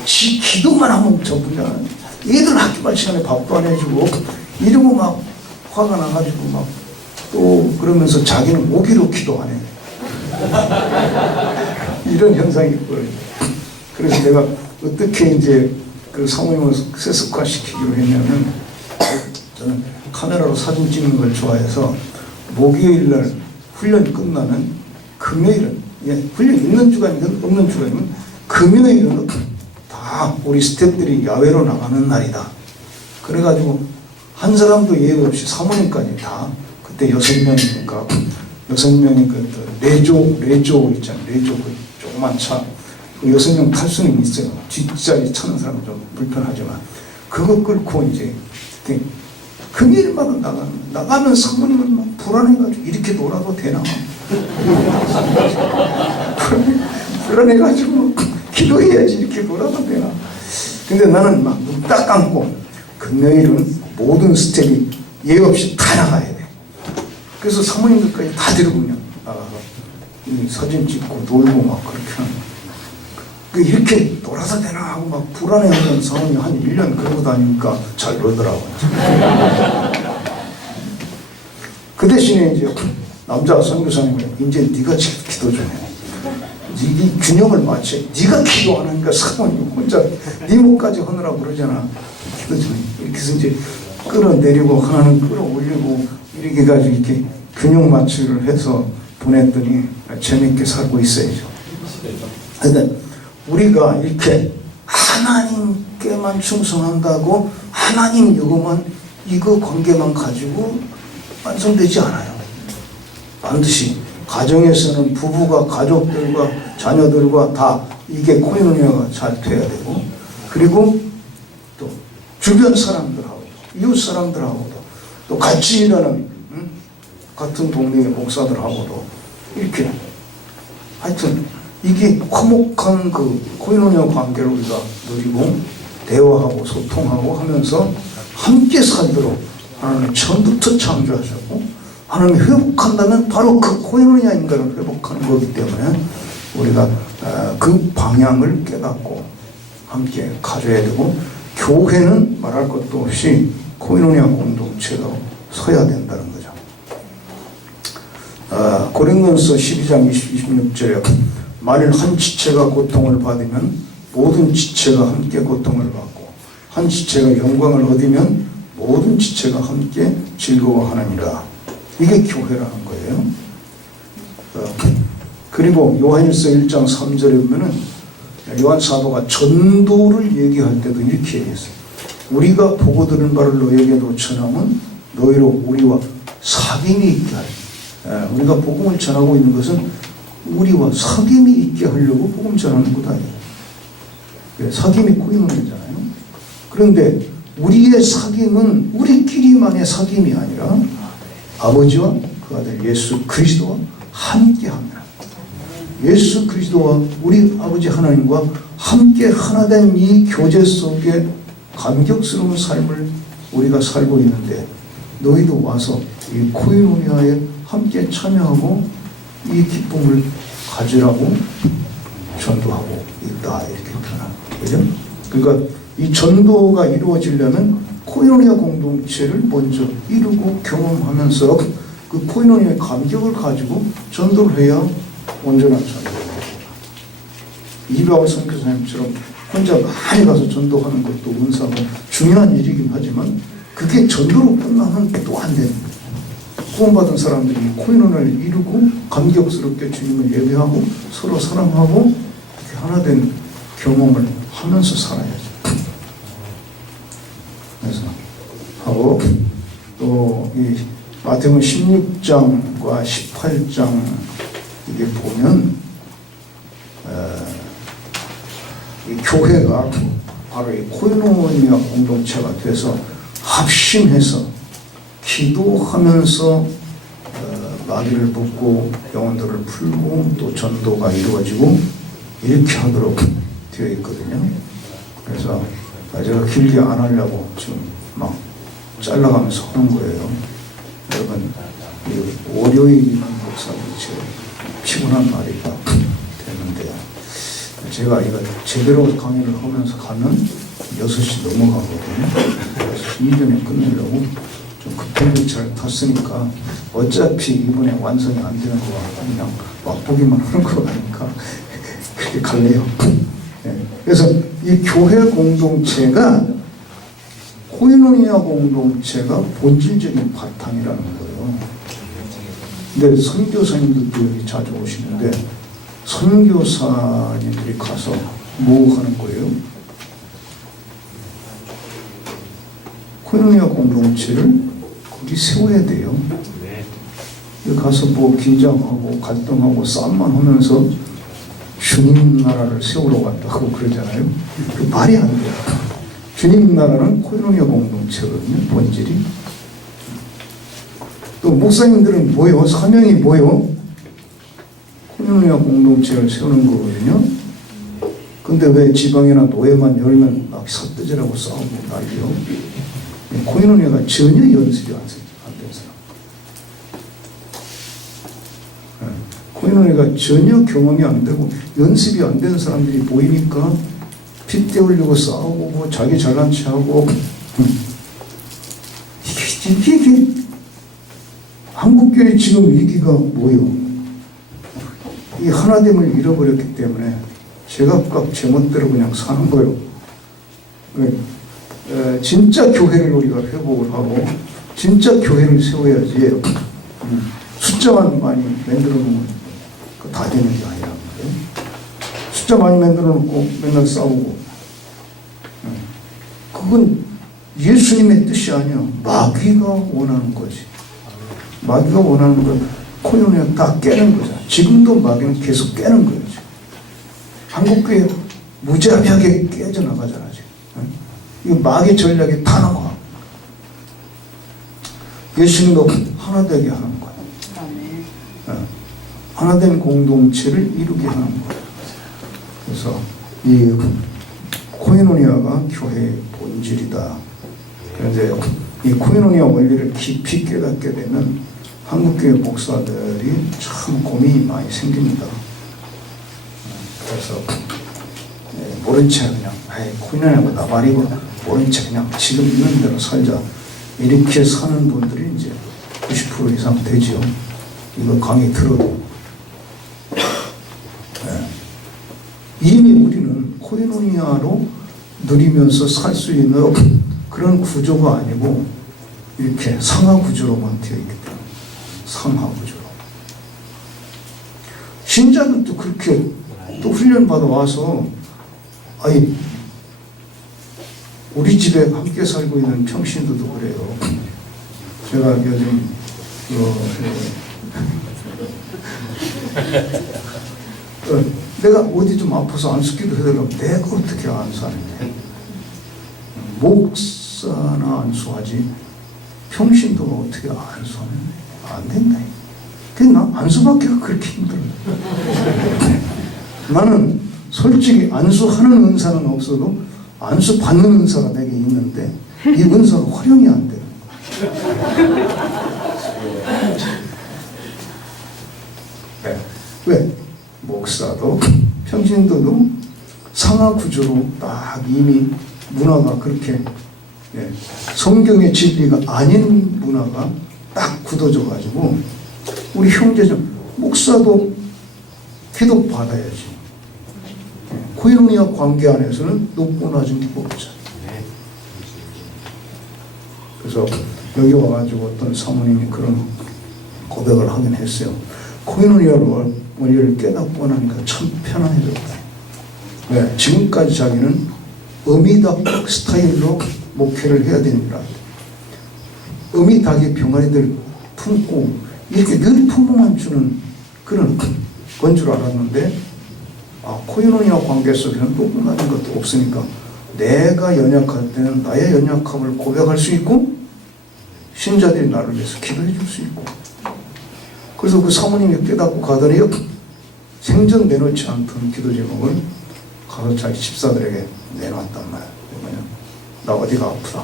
지 기도만 하면 전부냐. 애들 학교 갈 시간에 밥도 안 해주고 이러고 막 화가 나가지고 막 또 그러면서 자기는 오기로 기도 안 해. 이런 현상이 있거든요. 그래서 내가 어떻게 이제 그 사모님을 세습화시키기로 했냐면 저는 카메라로 사진 찍는 걸 좋아해서 목요일날 훈련 끝나면 금요일은 훈련 있는 주간이든 없는 주간이면 금요일은 다 우리 스태프들이 야외로 나가는 날이다. 그래가지고 한 사람도 예외 없이 사모님까지 다 그때 6명이니까 6명이 그 레조 있잖아요. 레조 그 조그만 차. 6명 탈 수는 있어요. 뒷자리 차는 사람은 좀 불편하지만 그거 끌고 이제 금요일마다 나가면 사모님은 막 불안해가지고 이렇게 놀아도 되나? 불안해가지고 기도해야지 이렇게 놀아도 되나? 근데 나는 막 눈 딱 감고 금요일은 모든 스텝이 예 없이 다 나가야 돼. 그래서 사모님들까지 다 데리고 그냥 나가서 사진 찍고 놀고 막 그렇게 하는 거야. 이렇게 놀아도 되나 하고 막 불안해하던 사모님이 한 1년 그러고 다니니까 잘 놀더라고요. 그 대신에 이제 남자 선교사님이 이제 네가 기도 좀 해. 네 균형을 맞춰. 네가 기도하니까 사모님 혼자 네 목까지 하느라고 그러잖아. 기도 좀 해. 이렇게 해서 이제 끌어내리고 하나는 끌어올리고 이렇게 해가지고 이렇게 균형 맞추기를 해서 보냈더니 재밌게 살고 있어야죠. 그런데 우리가 이렇게 하나님께만 충성한다고 하나님 이거 관계만 가지고 완성되지 않아요. 반드시 가정에서는 부부가 가족들과 자녀들과 다 이게 코인노니아가 잘 돼야 되고, 그리고 또 주변 사람들하고 이웃 사람들하고도 또 같이 일하는 같은 동네의 목사들하고도 이렇게 하여튼 이게 화목한 그 코인노니아 관계를 우리가 누리고 대화하고 소통하고 하면서 함께 살도록 하나님은 처음부터 창조하셨고, 하나님이 회복한다면 바로 그 코인노니아 인간을 회복하는 거기 때문에 우리가 그 방향을 깨닫고 함께 가져야 되고, 교회는 말할 것도 없이 코인노니아 공동체로 서야 된다는 거죠. 고린도전서 12장 26절에 만일 한 지체가 고통을 받으면 모든 지체가 함께 고통을 받고, 한 지체가 영광을 얻으면 모든 지체가 함께 즐거워하느니라. 이게 교회라는 거예요. 그리고 요한일서 1장 3절에 보면은 요한 사도가 전도를 얘기할 때도 이렇게 얘기했어요. 우리가 보고 들은 바를 너에게도 전하면 너희로 우리와 사귐이 있게 하리. 우리가 복음을 전하고 있는 것은 우리와 사귐이 있게 하려고 복음 전하는 것 아니에요. 사귐이 코인노니아잖아요. 그런데 우리의 사귐은 우리끼리만의 사귐이 아니라 아버지와 그 아들 예수 그리스도와 함께합니다. 예수 그리스도와 우리 아버지 하나님과 함께 하나된 이 교제 속에 감격스러운 삶을 우리가 살고 있는데, 너희도 와서 이 코인노니아에 함께 참여하고 이 기쁨을 가지라고 전도하고 있다, 이렇게 표현합니다. 그죠? 그러니까 이 전도가 이루어지려면 코인노니아 공동체를 먼저 이루고 경험하면서 그 코인노니아의 감격을 가지고 전도를 해야 온전한 전도가 됩니다. 이바와 선교사님처럼 혼자 많이 가서 전도하는 것도 은사고 중요한 일이긴 하지만 그게 전도로 끝나면 또 안 되는 거예요. 구원받은 사람들이 코인노니아를 이루고 감격스럽게 주님을 예배하고 서로 사랑하고 이렇게 하나 된 경험을 하면서 살아야죠. 그래서 하고 또 이 마태복음 16장과 18장 이게 보면 이 교회가 바로 이 코인노니아 공동체가 돼서 합심해서 기도하면서 마귀를 붙고 영혼들을 풀고 또 전도가 이루어지고 이렇게 하도록 되어 있거든요. 그래서 제가 길게 안 하려고 지금 막 잘라가면서 하는 거예요. 여러분, 월요일이면 목사님이 제일 피곤한 날이가 되는데, 제가 이거 제대로 강의를 하면서 가면 6시 넘어가거든요. 그래서 이전에 끝내려고 좀 급한 기차를 탔으니까 어차피 이번에 완성이 안 되는 거 같고 그냥 맛보기만 하는 거 같으니까 그렇게 갈래요. 네. 그래서 이 교회 공동체가 코인노니아 공동체가 본질적인 바탕이라는 거예요. 근데 선교사님들도 여기 자주 오시는데 선교사님들이 가서 뭐 하는 거예요? 코인노니아 공동체를 거기 세워야 돼요. 여기 가서 뭐 긴장하고 갈등하고 싸움만 하면서 주님 나라를 세우러 간다고 그러잖아요. 그 말이 안 돼요. 주님 나라는 코인노니아 공동체거든요. 본질이. 또 목사님들은 뭐요? 사명이 뭐요? 코인오니아 공동체를 세우는 거거든요. 근데 왜 지방이나 노예만 열면 막 삿대질하고 싸우고 난리요? 코인오니아가 전혀 연습이 안 된 사람. 코인오니아가 전혀 경험이 안 되고 연습이 안 되는 사람들이 보이니까 빗대우려고 싸우고 뭐 자기 잘난 체하고 이게 한국교회 지금 위기가 뭐예요? 이 하나됨을 잃어버렸기 때문에 제각각 제멋대로 그냥 사는 거예요. 진짜 교회를 우리가 회복을 하고 진짜 교회를 세워야지 숫자만 많이 만들어 놓으면 다 되는 게 아니란 말이에요. 숫자 많이 만들어 놓고 맨날 싸우고 그건 예수님의 뜻이 아니야. 마귀가 원하는 거지. 마귀가 원하는 건 코인오니아 다 깨는 거잖아. 지금도 마귀는 계속 깨는 거예요. 한국교회 무자비하게 깨져나가잖아. 지금. 이거 마귀 전략이 다 나와. 예수님과 하나 되게 하는 거야. 하나된 공동체를 이루게 하는 거예요. 그래서 이 코인오니아가 교회의 본질이다. 그런데 이 코인오니아 원리를 깊이 깨닫게 되면 한국교회 목사들이 참 고민이 많이 생깁니다. 그래서 모른 채 그냥 코인오니아가 나발이고 모른 채 그냥 지금 있는 대로 살자 이렇게 사는 분들이 이제 90% 이상 되지요. 이거 강의 들어도 이미 우리는 코인오니아로 누리면서 살 수 있는 그런 구조가 아니고 이렇게 상하 구조로만 되어 있기 때문에 상하 구조로 신자들도 그렇게 또 훈련 받아 와서 아니 우리 집에 함께 살고 있는 평신도도 그래요. 제가 요즘 내가 어디 좀 아파서 안수기도 해달라고 내가 어떻게 안수하느냐. 목사나 안수하지 평신도가 어떻게 안수하느냐. 안 된다. 그냥 나 안수밖에 그렇게 힘들어. 나는 솔직히 안수하는 은사는 없어도 안수 받는 은사가 내게 있는데 이 은사가 활용이 안 되는 거야. 왜? 목사도 평신도도 상하 구조로 딱 이미 문화가 그렇게 성경의 진리가 아닌 문화가 딱 굳어져 가지고 우리 형제들 목사도 기도 받아야지. 코인오니아 관계 안에서는 높고 낮은 게 없잖아요. 그래서 여기 와가지고 어떤 사모님이 그런 고백을 하긴 했어요. 코인오니아 원리를 깨닫고 나니까 참 편안해졌다. 네, 지금까지 자기는 어미닭 스타일로 목회를 해야 됩니다. 어미닭이 병아리들 품고 이렇게 늘 품어만 주는 그런 건 줄 알았는데 코인오니아 관계 속에는 높고 낮은 것도 없으니까 내가 연약할 때는 나의 연약함을 고백할 수 있고 신자들이 나를 위해서 기도해 줄 수 있고 그래서 그 사모님이 깨닫고 가더니 생전 내놓지 않던 기도 제목을 가서 자기 집사들에게 내놨단 말이야. 나 어디가 아프다.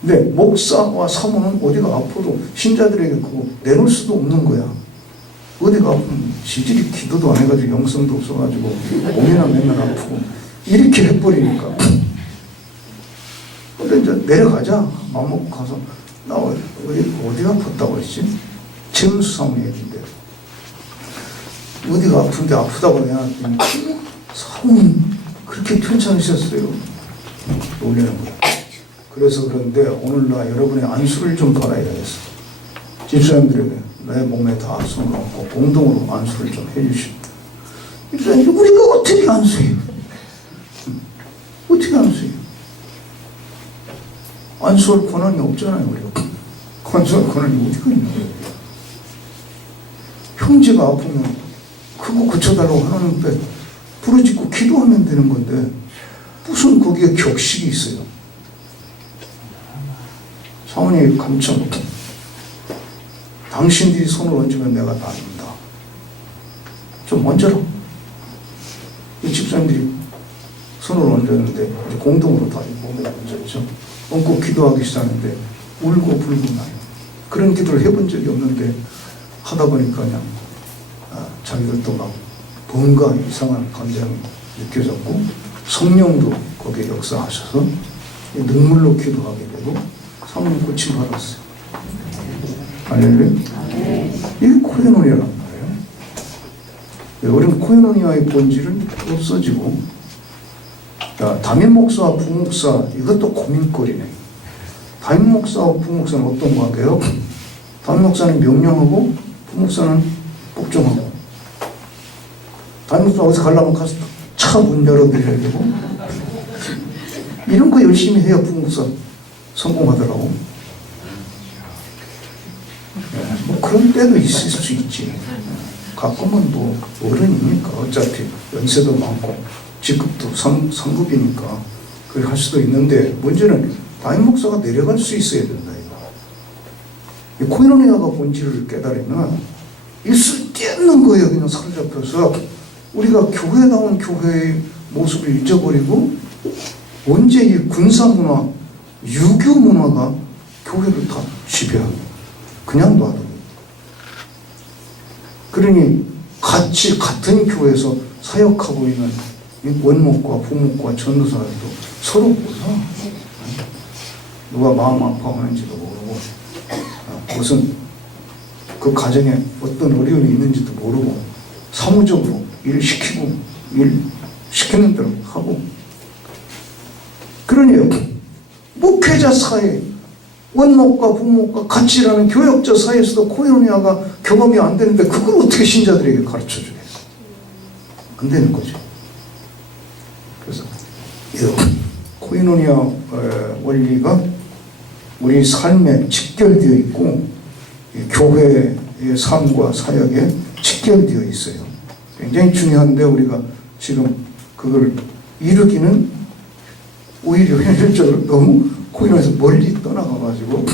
근데 목사와 사모는 어디가 아파도 신자들에게 그거 내놓을 수도 없는 거야. 어디가 아프면 지질이 기도도 안 해가지고 영성도 없어가지고 몸이나 맨날 아프고 이렇게 해버리니까 근데 이제 내려가자 맘 먹고 가서 나 어디가 아팠다고 했지? 최은수 사모님 얘기인데 어디가 아픈데 아프다고 내놨더니 사모님 그렇게 편찮으셨어요. 놀리는 거야. 그래서 그런데 오늘날 여러분의 안수를 좀 받아야겠어. 집사님들에게 내 몸에 다 손을 얹고 공동으로 안수를 좀 해주십니다. 집사님 우리가 어떻게 안수해요? 어떻게 안수해요? 안수할 권한이 없잖아요. 우리가 안수할 권한이 어디가 있는 거예요? 형제가 아프면 그거 고쳐달라고 하나님께 부르짖고 기도하면 되는 건데 무슨 거기에 격식이 있어요. 사모님이 감춰 당신들이 손을 얹으면 내가 놔준다. 좀 얹어라. 이 집사님들이 손을 얹었는데 이제 공동으로 다 몸에 얹었죠. 얹고 기도하기 시작하는데 울고 불고 나요. 그런 기도를 해본 적이 없는데 하다 보니까 그냥 자기들도 막 뭔가 이상한 감정이 느껴졌고 성령도 거기에 역사하셔서 눈물로 기도하게 되고 사모님 고침받았어요. 할렐루야. 이게 코에노니아란 말이에요. 우리는 코에노니아의 본질은 없어지고, 담임 목사와 부목사 이것도 고민거리네. 담임 목사와 부목사는 어떤 관계예요? 담임 목사는 명령하고 부목사는 복종하고. 담임 목사 어디서 가려면 가서 차 문 열어드려야 되고, 이런 거 열심히 해야 부목사 성공하더라고. 뭐 그런 때도 있을 수 있지. 가끔은 뭐 어른이니까 어차피 연세도 많고 직급도 상급이니까 그렇게 할 수도 있는데, 문제는 담임 목사가 내려갈 수 있어야 된다 이거. 이 코에노니아가 본질을 깨달으면 이 쓸데없는 거에 그냥 사로잡혀서 우리가 교회다운 교회의 모습을 잊어버리고 언제 이 군사문화, 유교 문화가 교회를 다 지배하고 그냥 놔두고, 그러니 같이 같은 교회에서 사역하고 있는 원목과 부목과 전도사들도 서로 몰라. 누가 마음 아파하는지도 모르고, 무슨 그 가정에 어떤 어려움이 있는지도 모르고, 사무적으로 일 시키고 일 시키는 대로 하고. 그러니 목회자 사이, 원목과 부목과 같이 일하는 교역자 사이에서도 코에노니아가 경험이 안 되는데 그걸 어떻게 신자들에게 가르쳐 주겠어? 안 되는 거죠. 그래서 이 코에노니아 원리가 우리 삶에 직결되어 있고 교회의 삶과 사역에 직결되어 있어요. 굉장히 중요한데 우리가 지금 그걸 이루기는 오히려 현실적으로 너무 코에노니아에서 멀리 떠나가가지고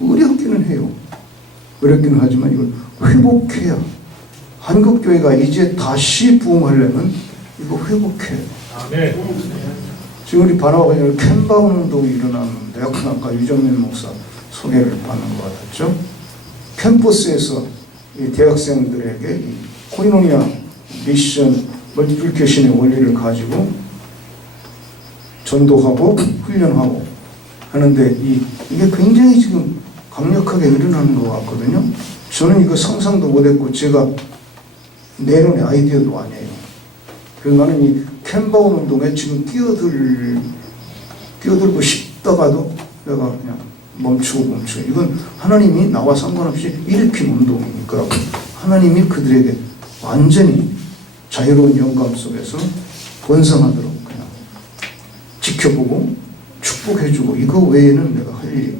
어렵기는 해요. 어렵기는 하지만 이걸 회복해야, 한국교회가 이제 다시 부흥하려면 이거 회복해야. 지금 우리 바나바가 캠바운 운동이 일어났는데, 아까 유정민 목사 소개를 받는 것 같았죠. 캠퍼스에서 이 대학생들에게 이 코에노니아 미션 멀티플리케이션의 원리를 가지고 전도하고 훈련하고 하는데 이게 굉장히 지금 강력하게 일어나는 것 같거든요. 저는 이거 상상도 못했고 제가 내놓은 아이디어도 아니에요. 그래서 나는 이 캠바운 운동에 지금 끼어들고 싶다가도 내가 그냥 멈추고 이건 하나님이 나와 상관없이 일으킨 운동이니까 하나님이 그들에게 완전히 자유로운 영감 속에서 번성하도록 그냥 지켜보고 축복해주고, 이거 외에는 내가 할 일이,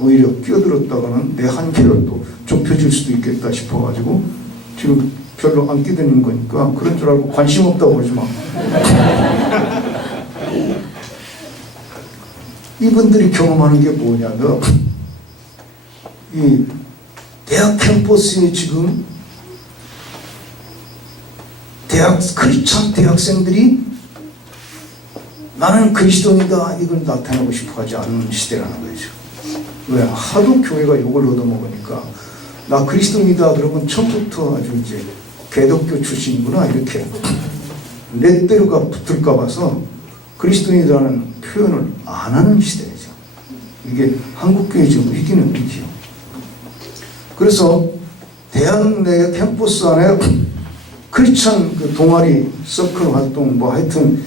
오히려 끼어들었다가는 내 한계를 또 좁혀질 수도 있겠다 싶어가지고 지금 별로 안 끼드는 거니까 그런 줄 알고 관심 없다고 그러지 마. 이분들이 경험하는 게 뭐냐면 이 대학 캠퍼스에 지금 크리스찬 대학생들이 나는 그리스도인이다 이걸 나타내고 싶어 하지 않는 시대라는 거죠. 왜? 하도 교회가 욕을 얻어먹으니까 나 그리스도인이다 그러면 처음부터 아주 이제 개독교 출신이구나 이렇게 레떼르가 붙을까 봐서 그리스도인이라는 표현을 안 하는 시대죠. 이게 한국교회 지금 위기는 위기요. 그래서 대학 내 캠퍼스 안에 크리스찬 그 동아리 서클 활동 뭐 하여튼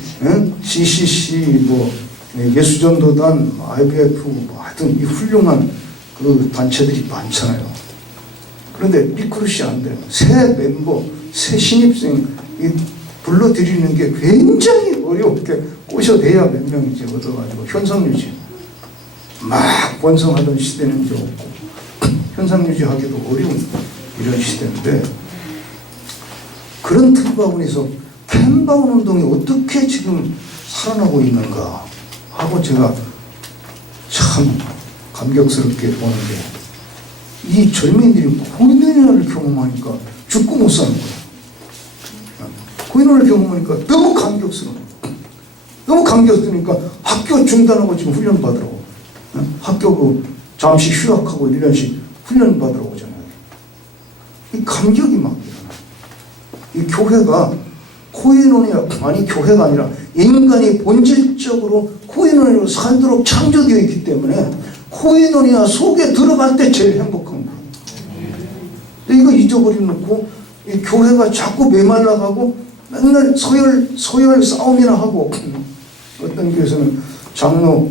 CCC 뭐 예수전도단 IBF 뭐 하여튼 이 훌륭한 그 단체들이 많잖아요. 그런데 리크루트이 안 돼요. 새 멤버, 새 신입생 불러들이는 게 굉장히 어렵게 꼬셔대야 몇 명이지 얻어가지고 현상유지 막 번성하던 시대는 이제 없고 현상유지하기도 어려운 이런 시대인데, 그런 틀 가운데서 캠바운 운동이 어떻게 지금 살아나고 있는가 하고 제가 참 감격스럽게 보는 게 이 젊은이들이 고인원을 경험하니까 죽고 못 사는 거예요. 고인원을 경험하니까 너무 감격스러워. 너무 감격스러우니까 학교 중단하고 지금 훈련 받으라고. 학교 그 잠시 휴학하고 1년씩 훈련 받으러 오잖아요. 이 감격이 막 일어나요. 이 교회가 코인원이야, 아니 교회가 아니라 인간이 본질적으로 코인원으로 살도록 창조되어 있기 때문에 코인원이야 속에 들어갈 때 제일 행복한 거예요. 근데 이거 잊어버려 놓고 이 교회가 자꾸 메말라가고 맨날 서열 싸움이나 하고 어떤 교회에서는 장로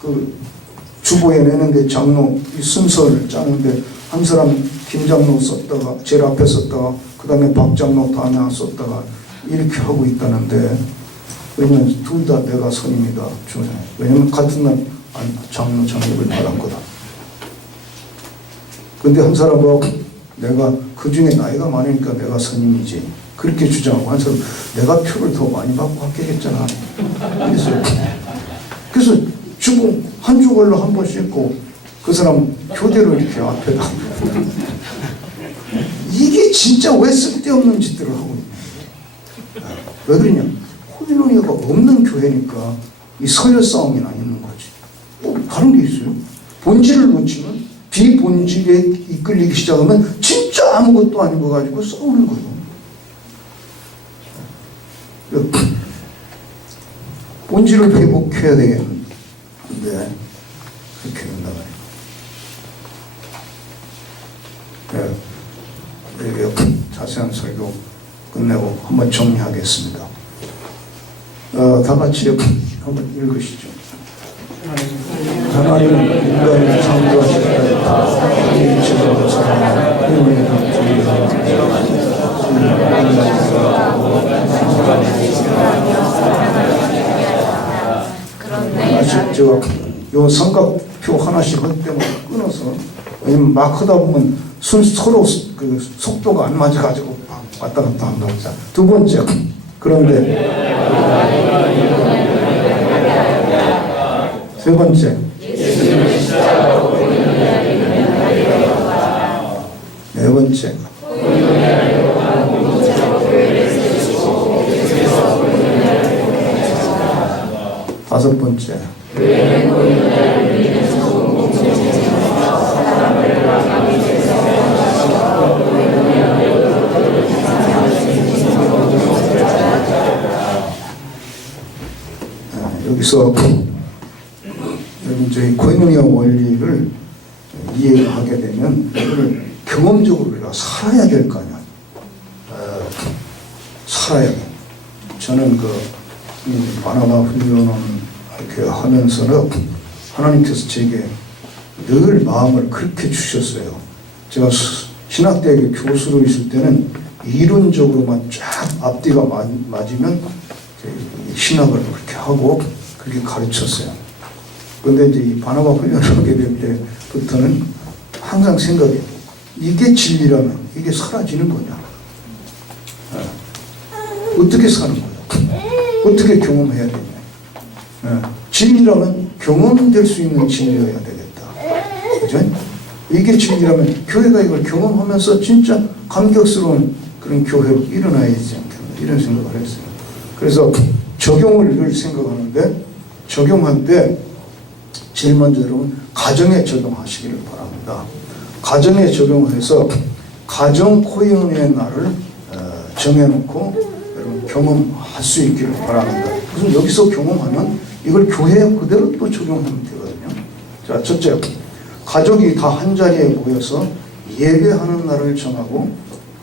그 주보에 내는데 장로 이 순서를 짜는데 한 사람 김 장로 썼다가 제일 앞에 썼다가 그 다음에 박 장로 다음에 썼다가 이렇게 하고 있다는데 왜냐면 둘 다 내가 선임이다. 왜냐면 같은 날 장로 장립을 받았거든. 근데 한 사람은 내가 그 중에 나이가 많으니까 내가 선임이지 그렇게 주장하고 한 사람 내가 표를 더 많이 받고 합격했잖아. 그래서 주보 한 주걸로 한 번 씻고 그 사람 교대로 이렇게 앞에다 이게 진짜 왜 쓸데없는 짓들을 하고 있냐. 왜 그러냐. 코인원이가 없는 교회니까 이 서열 싸움이 나 있는 거지. 다른 게 있어요. 본질을 놓치면 비본질에 이끌리기 시작하면 진짜 아무것도 아닌 거 가지고 싸우는 거예요. 본질을 회복해야 되겠는데 그렇게 된다 말이에요. 자세한 설교 끝내고 한번 정리하겠습니다. 다 같이 한번 읽으시죠. 하나님은 인간을 창조하셨다. 일체적으로 사랑하고 인간의 하나씩 제가 요 삼각표 하나씩 할 때마다 끊어서 왜냐면 막 하다 보면 서로 그 속도가 안 맞아가지고 왔다 갔다 한다고. 두 번째 그런데 세 번째 네 번째 다섯 번째 여기서 저희 코이노니아 원리를 이해하게 되면 이걸 경험적으로 우리가 살아야 될 거 아니야. 살아야 돼. 저는 그 바나바 훈련을 이렇게 하면서는 하나님께서 제게 늘 마음을 그렇게 주셨어요. 제가 신학대학에 교수로 있을 때는 이론적으로만 쫙 앞뒤가 맞으면 신학을 그렇게 하고 그렇게 가르쳤어요. 그런데 이제 이 바나바 훈련을 하게 될 때부터는 항상 생각해요. 이게 진리라면 이게 사라지는 거냐? 어떻게 사는 거야? 어떻게 경험해야 되냐? 진리라면 경험될 수 있는 진리여야 되겠다. 그죠? 이게 진리라면 교회가 이걸 경험하면서 진짜 감격스러운 그런 교회로 일어나야 되지 않겠나 이런 생각을 했어요. 그래서 적용을 늘 생각하는데 적용할 때 제일 먼저 여러분 가정에 적용하시기를 바랍니다. 가정에 적용을 해서 가정 코인의 날을 정해놓고 여러분 경험할 수 있기를 바랍니다. 그래서 여기서 경험하면 이걸 교회에 그대로 또 적용하면 되거든요. 자, 첫째, 가족이 다 한 자리에 모여서 예배하는 날을 정하고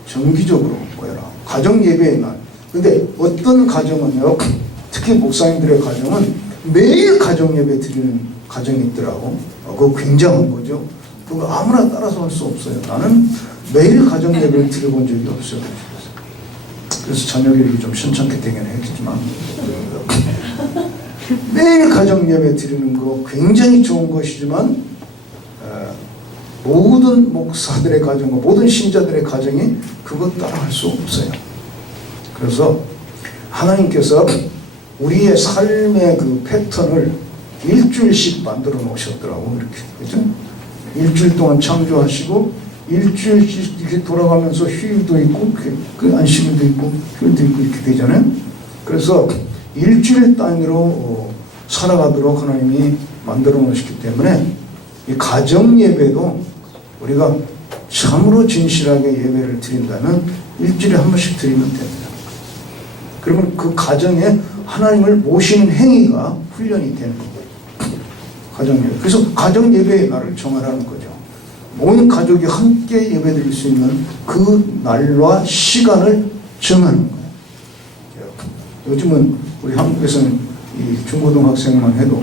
정기적으로 모여라. 가정 예배의 날. 근데 어떤 가정은요, 특히 목사님들의 가정은 매일 가정 예배 드리는 가정이 있더라고. 그거 굉장한 거죠. 그거 아무나 따라서 할 수 없어요. 나는 매일 가정 예배를 드려본 적이 없어요. 그래서 저녁에 이렇게 좀 신청하게 되긴 했지만 매일 가정 예배 드리는 거 굉장히 좋은 것이지만 모든 목사들의 가정과 모든 신자들의 가정이 그것 따라 할 수 없어요. 그래서 하나님께서 우리의 삶의 그 패턴을 일주일씩 만들어 놓으셨더라고. 이렇게. 그죠? 일주일 동안 창조하시고 일주일 이렇게 돌아가면서 휴일도 있고 그 안식일도 있고 휴일도 있고 이렇게 되잖아요. 그래서 일주일 단위로 살아가도록 하나님이 만들어 놓으셨기 때문에 이 가정 예배도 우리가 참으로 진실하게 예배를 드린다면 일주일에 한 번씩 드리면 됩니다. 그러면 그 가정에 하나님을 모시는 행위가 훈련이 되는 거예요. 가정 예배. 그래서 가정 예배의 날을 정하라는 거죠. 온 가족이 함께 예배 드릴 수 있는 그 날과 시간을 정하는 거예요. 요즘은 우리 한국에서는 이 중고등학생만 해도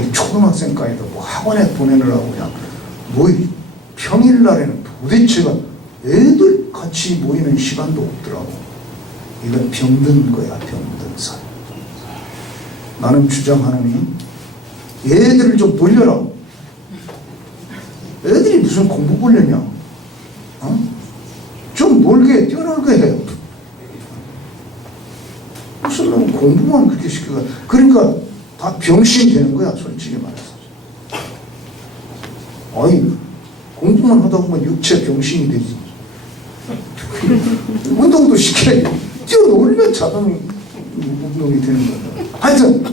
이 초등학생까지도 뭐 학원에 보내느라고 그냥 평일날에는 도대체가 애들 같이 모이는 시간도 없더라고. 이건 병든 거야, 병든 살. 나는 주장하노니 애들을 좀 놀려라. 애들이 무슨 공부 걸렸냐? 좀 놀게, 뛰어놀게 해요. 무슨 놈은 공부만 그렇게 시켜가. 그러니까 다 병신이 되는 거야, 솔직히 말해서. 공부만 하다 보면 육체 병신이 되지. 운동도 시켜야지. 뛰어놀면 자동 운동이 되는 거야. 하여튼,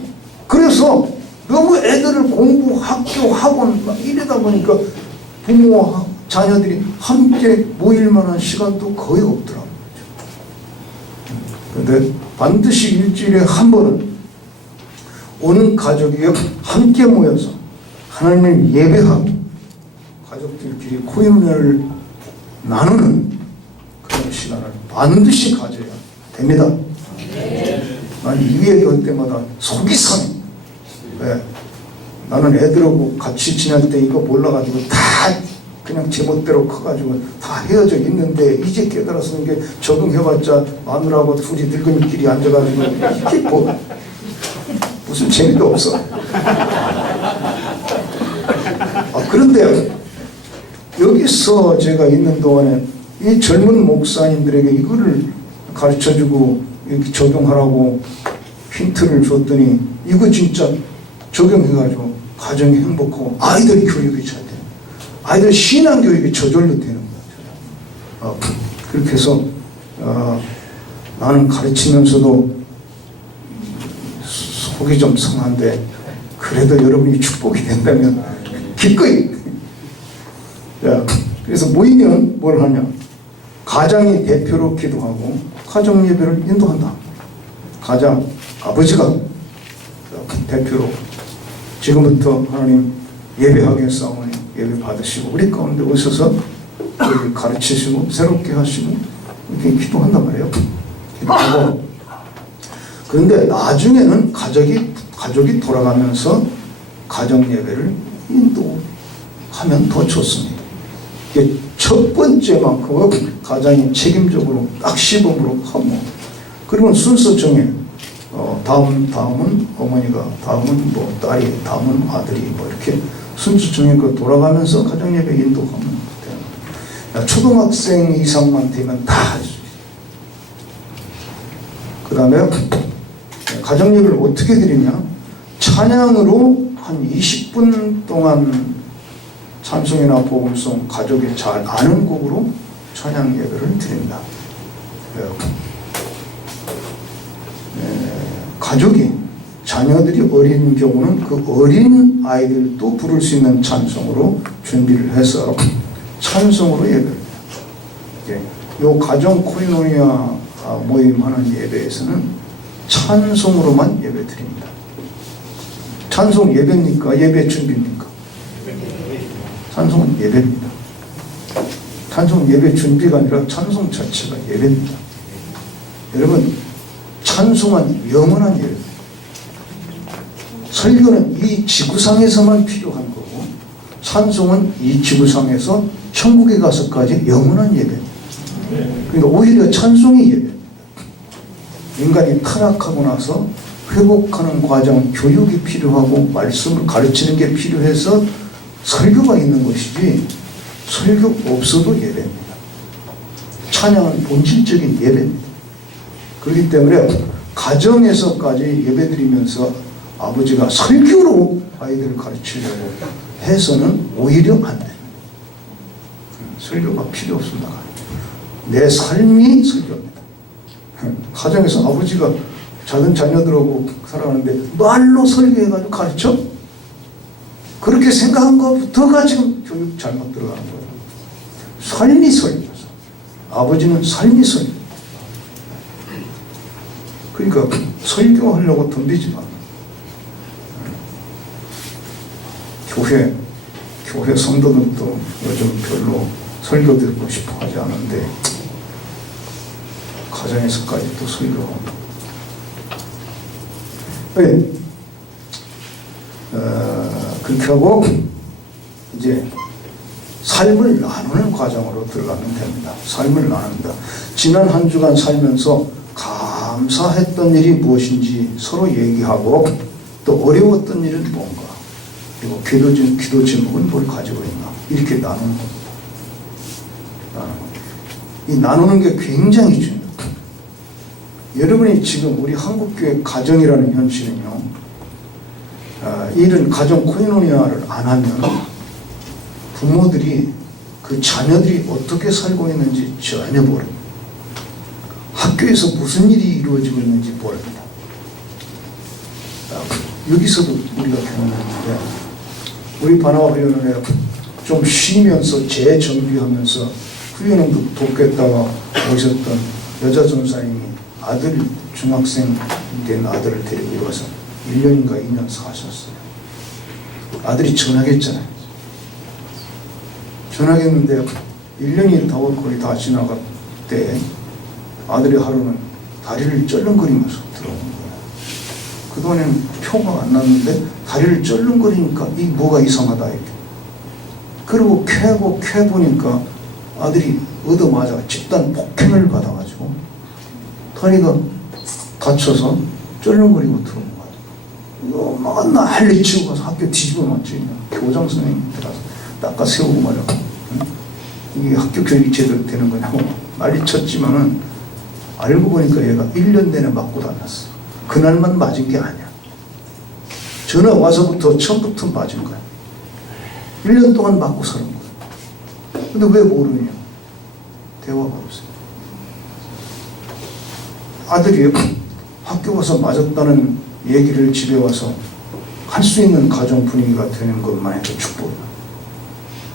그래서 너무 애들을 공부, 학교, 학원 막 이러다 보니까 부모와 자녀들이 함께 모일 만한 시간도 거의 없더라고요. 그런데 반드시 일주일에 한 번은 온 가족이 함께 모여서 하나님을 예배하고 가족들끼리 코인을 나누는 그런 시간을 반드시 가져야 됩니다. 난 이 얘기할 때마다 속이 상해. 왜? 나는 애들하고 같이 지낼 때 이거 몰라가지고 다 그냥 제멋대로 커가지고 다 헤어져 있는데 이제 깨달아서 이게 적응해봤자 마누라하고 둘이 늙은이끼리 앉아가지고 이게 뭐 무슨 재미도 없어. 그런데 여기서 제가 있는 동안에 이 젊은 목사님들에게 이거를 가르쳐주고 이렇게 적용하라고 힌트를 줬더니 이거 진짜 적용해가지고 가정이 행복하고 아이들이 교육이 잘 돼요. 아이들 신앙교육이 저절로 되는 거예요. 그렇게 해서 나는 가르치면서도 속이 좀 상한데 그래도 여러분이 축복이 된다면 기꺼이. 그래서 모이면 뭘 하냐? 가장이 대표로 기도하고 가정 예배를 인도한다. 가장 아버지가 대표로 지금부터 하나님 예배하겠사오니 예배 받으시고 우리 가운데 오셔서 우리를 가르치시고 새롭게 하시고 이렇게 기도한단 말이에요. 기도하고 그런데 나중에는 가족이 돌아가면서 가정 예배를 인도하면 더 좋습니다. 이게 첫 번째만큼은 가장이 책임적으로 딱 시범으로 하고 그러면 순서 정해. 다음은 어머니가, 다음은 뭐 딸이, 다음은 아들이 뭐 이렇게 순서 정해서 돌아가면서 가정 예배 인도하면 돼요. 초등학생 이상만 되면 다 할 수 있어요. 그 다음에 가정 예배를 어떻게 드리냐? 찬양으로 한 20분 동안 찬송이나 복음송 가족이 잘 아는 곡으로 찬양 예배를 드립니다. 가족이 자녀들이 어린 경우는 그 어린 아이들도 부를 수 있는 찬송으로 준비를 해서 찬송으로 예배를 해요. 요 가정 코이노니아 모임하는 예배에서는 찬송으로만 예배 드립니다. 찬송 예배입니까? 예배 준비입니까? 찬송은 예배입니다. 찬송은 예배 준비가 아니라 찬송 자체가 예배입니다. 여러분 찬송은 영원한 예배입니다. 설교는 이 지구상에서만 필요한 거고 찬송은 이 지구상에서 천국에 가서까지 영원한 예배입니다. 그러니까 오히려 찬송이 예배입니다. 인간이 타락하고 나서 회복하는 과정, 교육이 필요하고 말씀을 가르치는 게 필요해서 설교가 있는 것이지 설교 없어도 예배입니다. 찬양은 본질적인 예배입니다. 그렇기 때문에 가정에서까지 예배드리면서 아버지가 설교로 아이들을 가르치려고 해서는 오히려 안 돼요. 설교가 필요 없습니다. 내 삶이 설교입니다. 가정에서 아버지가 작은 자녀들하고 살아가는데 말로 설교해가지고 가르쳐? 그렇게 생각한 것부터가 지금 교육 잘못 들어가는 거예요. 삶이 설교죠. 아버지는 삶이 설교. 그러니까 설교하려고 덤비지 마. 교회 성도들도 요즘 별로 설교 듣고 싶어 하지 않은데 가정에서까지 또 설교. 왜? 그렇게 하고 이제 삶을 나누는 과정으로 들어가면 됩니다. 삶을 나눈다. 지난 한 주간 살면서 감사했던 일이 무엇인지 서로 얘기하고 또 어려웠던 일은 뭔가 그리고 기도 제목은 뭘 가지고 있나 이렇게 나누는 겁니다. 이 나누는 게 굉장히 중요해요. 여러분이 지금 우리 한국교회 가정이라는 현실은요, 이런 가정 코이노니아를 안 하면 부모들이 그 자녀들이 어떻게 살고 있는지 전혀 모릅니다. 학교에서 무슨 일이 이루어지고 있는지 모릅니다. 여기서도 우리가 경험했는데 우리 바나바위원회 좀 쉬면서 재정비하면서 후연원도 돕겠다가 오셨던 여자 전사님이 아들 중학생 된 아들을 데리고 와서 1년인가 2년 사셨어요. 아들이 전학했잖아요. 전학했는데 1년이 더 거의 다 지나갈 때 아들이 하루는 다리를 쩔렁거리면서 들어오는 거예요. 그동안에는 표가 안 났는데 다리를 쩔렁거리니까 이 뭐가 이상하다 이렇게. 그리고 캐보니까 아들이 얻어맞아 집단 폭행을 받아가지고 다리가 다쳐서 쩔렁거리고 들어온 거예요. 이거 막 난리치고 가서 학교 뒤집어 놨지. 교장 선생님한테 가서 닦아 세우고 말이야. 이게 학교 교육이 제대로 되는 거냐고 난리쳤지만은 알고 보니까 얘가 1년 내내 맞고 다녔어. 그날만 맞은 게 아니야. 전화 와서부터 처음부터 맞은 거야. 1년 동안 맞고 사는 거야. 근데 왜 모르냐? 대화가 없어요. 아들이 학교 가서 맞았다는 얘기를 집에 와서 할 수 있는 가정 분위기가 되는 것만 해도 축복이야.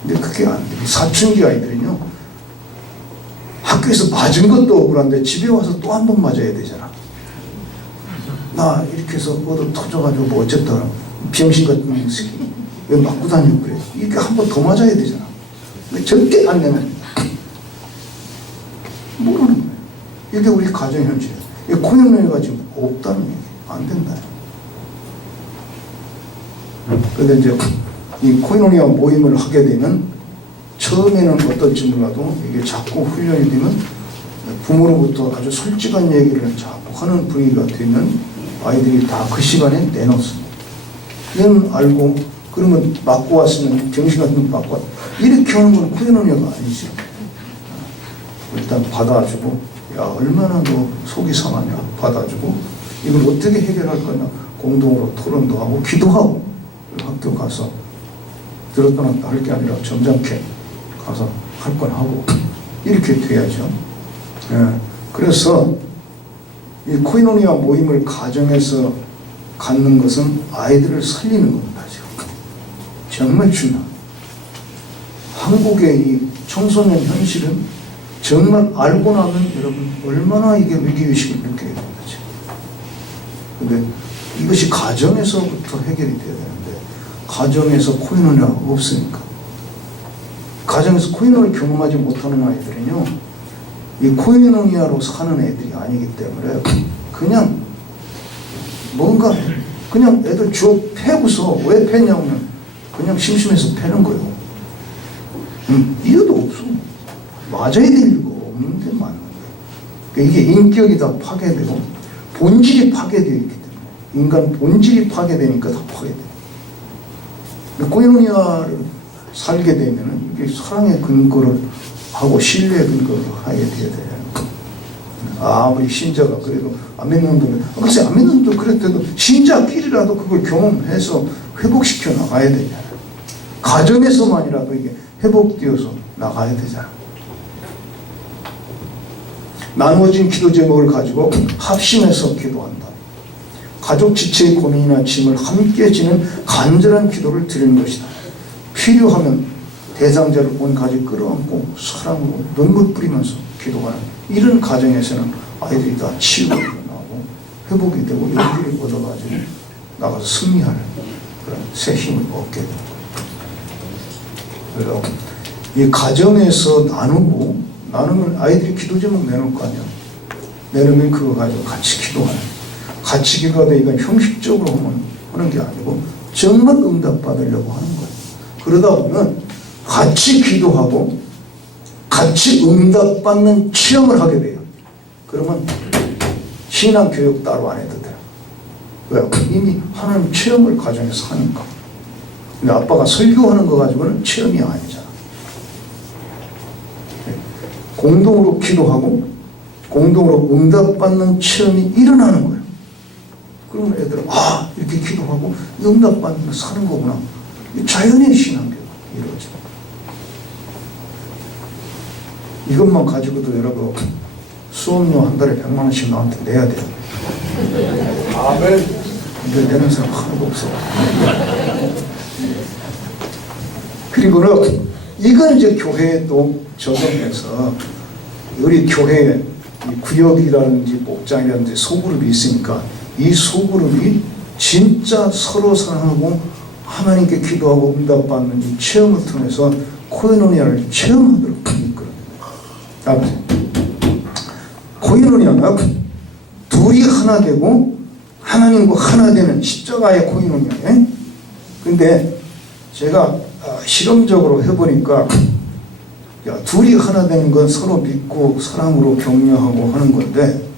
근데 그게 안 돼. 사춘기 아이들은요, 학교에서 맞은 것도 억울한데 집에 와서 또 한 번 맞아야 되잖아. 나 이렇게 해서 얻어 터져가지고 뭐 어쨌다. 병신 같은 새끼. 왜 맞고 다니고 그래. 이게 한 번 더 맞아야 되잖아. 근데 절대 안 내면 모르는 거예요. 이게 우리 가정 현실이에요. 이 코인노니아가 지금 없다는 얘기. 안 된다. 그런데 이제 이 코인노니아 모임을 하게 되면 처음에는 어떨지 몰라도 이게 자꾸 훈련이 되면 부모로부터 아주 솔직한 얘기를 자꾸 하는 분위기가 되면 아이들이 다 그 시간에 내놓습니다. 이건 알고 그러면 맞고 왔으면 병신 같은 거 맞고 왔 이렇게 하는 건 코인노니아가 아니죠. 일단 받아주고 야 얼마나 너 속이 상하냐 받아주고 이걸 어떻게 해결할 거냐 공동으로 토론도 하고 기도하고 학교 가서 들었다 놨다 할 게 아니라 점잖게 가서 할 건 하고 이렇게 돼야죠. 예. 그래서 이 코이노니아 모임을 가정에서 갖는 것은 아이들을 살리는 겁니다. 지금. 정말 중요합니다. 한국의 이 청소년 현실은 정말 알고 나면 여러분 얼마나 이게 위기의식을 느끼게 됩니다. 근데 이것이 가정에서부터 해결이 돼야 되는데 가정에서 코이노니아가 없으니까 가정에서 코이노니아를 경험하지 못하는 아이들은요 이 코이노니아로 사는 애들이 아니기 때문에 그냥 뭔가 그냥 애들 주워 패고서 왜 패냐면 그냥 심심해서 패는 거예요. 이유도 없어. 맞아야 될 이유가 없는데 맞는 거예요. 그러니까 이게 인격이 다 파괴되고 본질이 파괴되어 있기 때문에 인간 본질이 파괴되니까 다 파괴돼요. 코이노니아를 살게 되면은 이게 사랑의 근거를 하고 신뢰의 근거를 하게 돼야 돼요. 아무리 신자가 그래도 안 믿는 분은 글쎄 안 믿는 분도 그랬대도 신자끼리라도 그걸 경험해서 회복시켜 나가야 되잖아요. 가정에서만이라도 이게 회복되어서 나가야 되잖아. 나누어진 기도 제목을 가지고 합심해서 기도한다. 가족 지체의 고민이나 짐을 함께 지는 간절한 기도를 드리는 것이다. 필요하면 대상자를 온 가지 끌어안고 사랑으로 눈물 뿌리면서 기도하는 이런 가정에서는 아이들이 다 치유가 나오고 회복이 되고 용기를 얻어가지고 나가서 승리하는 그런 새 힘을 얻게 됩니다. 그래서 이 가정에서 나누면 아이들이 기도 제목 내놓을 거 아니야. 내놓으면 그거 가지고 같이 기도하는, 같이 기도하다 이건 형식적으로 하는 게 아니고 정말 응답 받으려고 하는 거예요. 그러다 보면 같이 기도하고 같이 응답 받는 체험을 하게 돼요. 그러면 신앙 교육 따로 안 해도 돼요. 왜? 이미 하나님 체험을 가정에서 하니까. 근데 아빠가 설교하는 거 가지고는 체험이 아니잖아. 공동으로 기도하고 공동으로 응답받는 체험이 일어나는 거예요. 그러면 애들은 이렇게 기도하고 응답받으면서 사는 거구나. 자연의 신앙교가 이루어져요. 이것만 가지고도 여러분 수업료 한 달에 100만 원씩 나한테 내야 돼요. 아멘. 근데 내는 사람 하나도 없어. 그리고는 이건 이제 교회에 또 적용해서 우리 교회에 구역이라든지 목장이라든지 소그룹이 있으니까 이 소그룹이 진짜 서로 사랑하고 하나님께 기도하고 응답받는 이 체험을 통해서 코이노니아를 체험하도록 있거든요. 코이노니아가 둘이 하나 되고 하나님과 하나 되는 십자가의 코이노니아에. 근데 제가 실험적으로 해보니까 둘이 하나 되는 건 서로 믿고 사랑으로 격려하고 하는 건데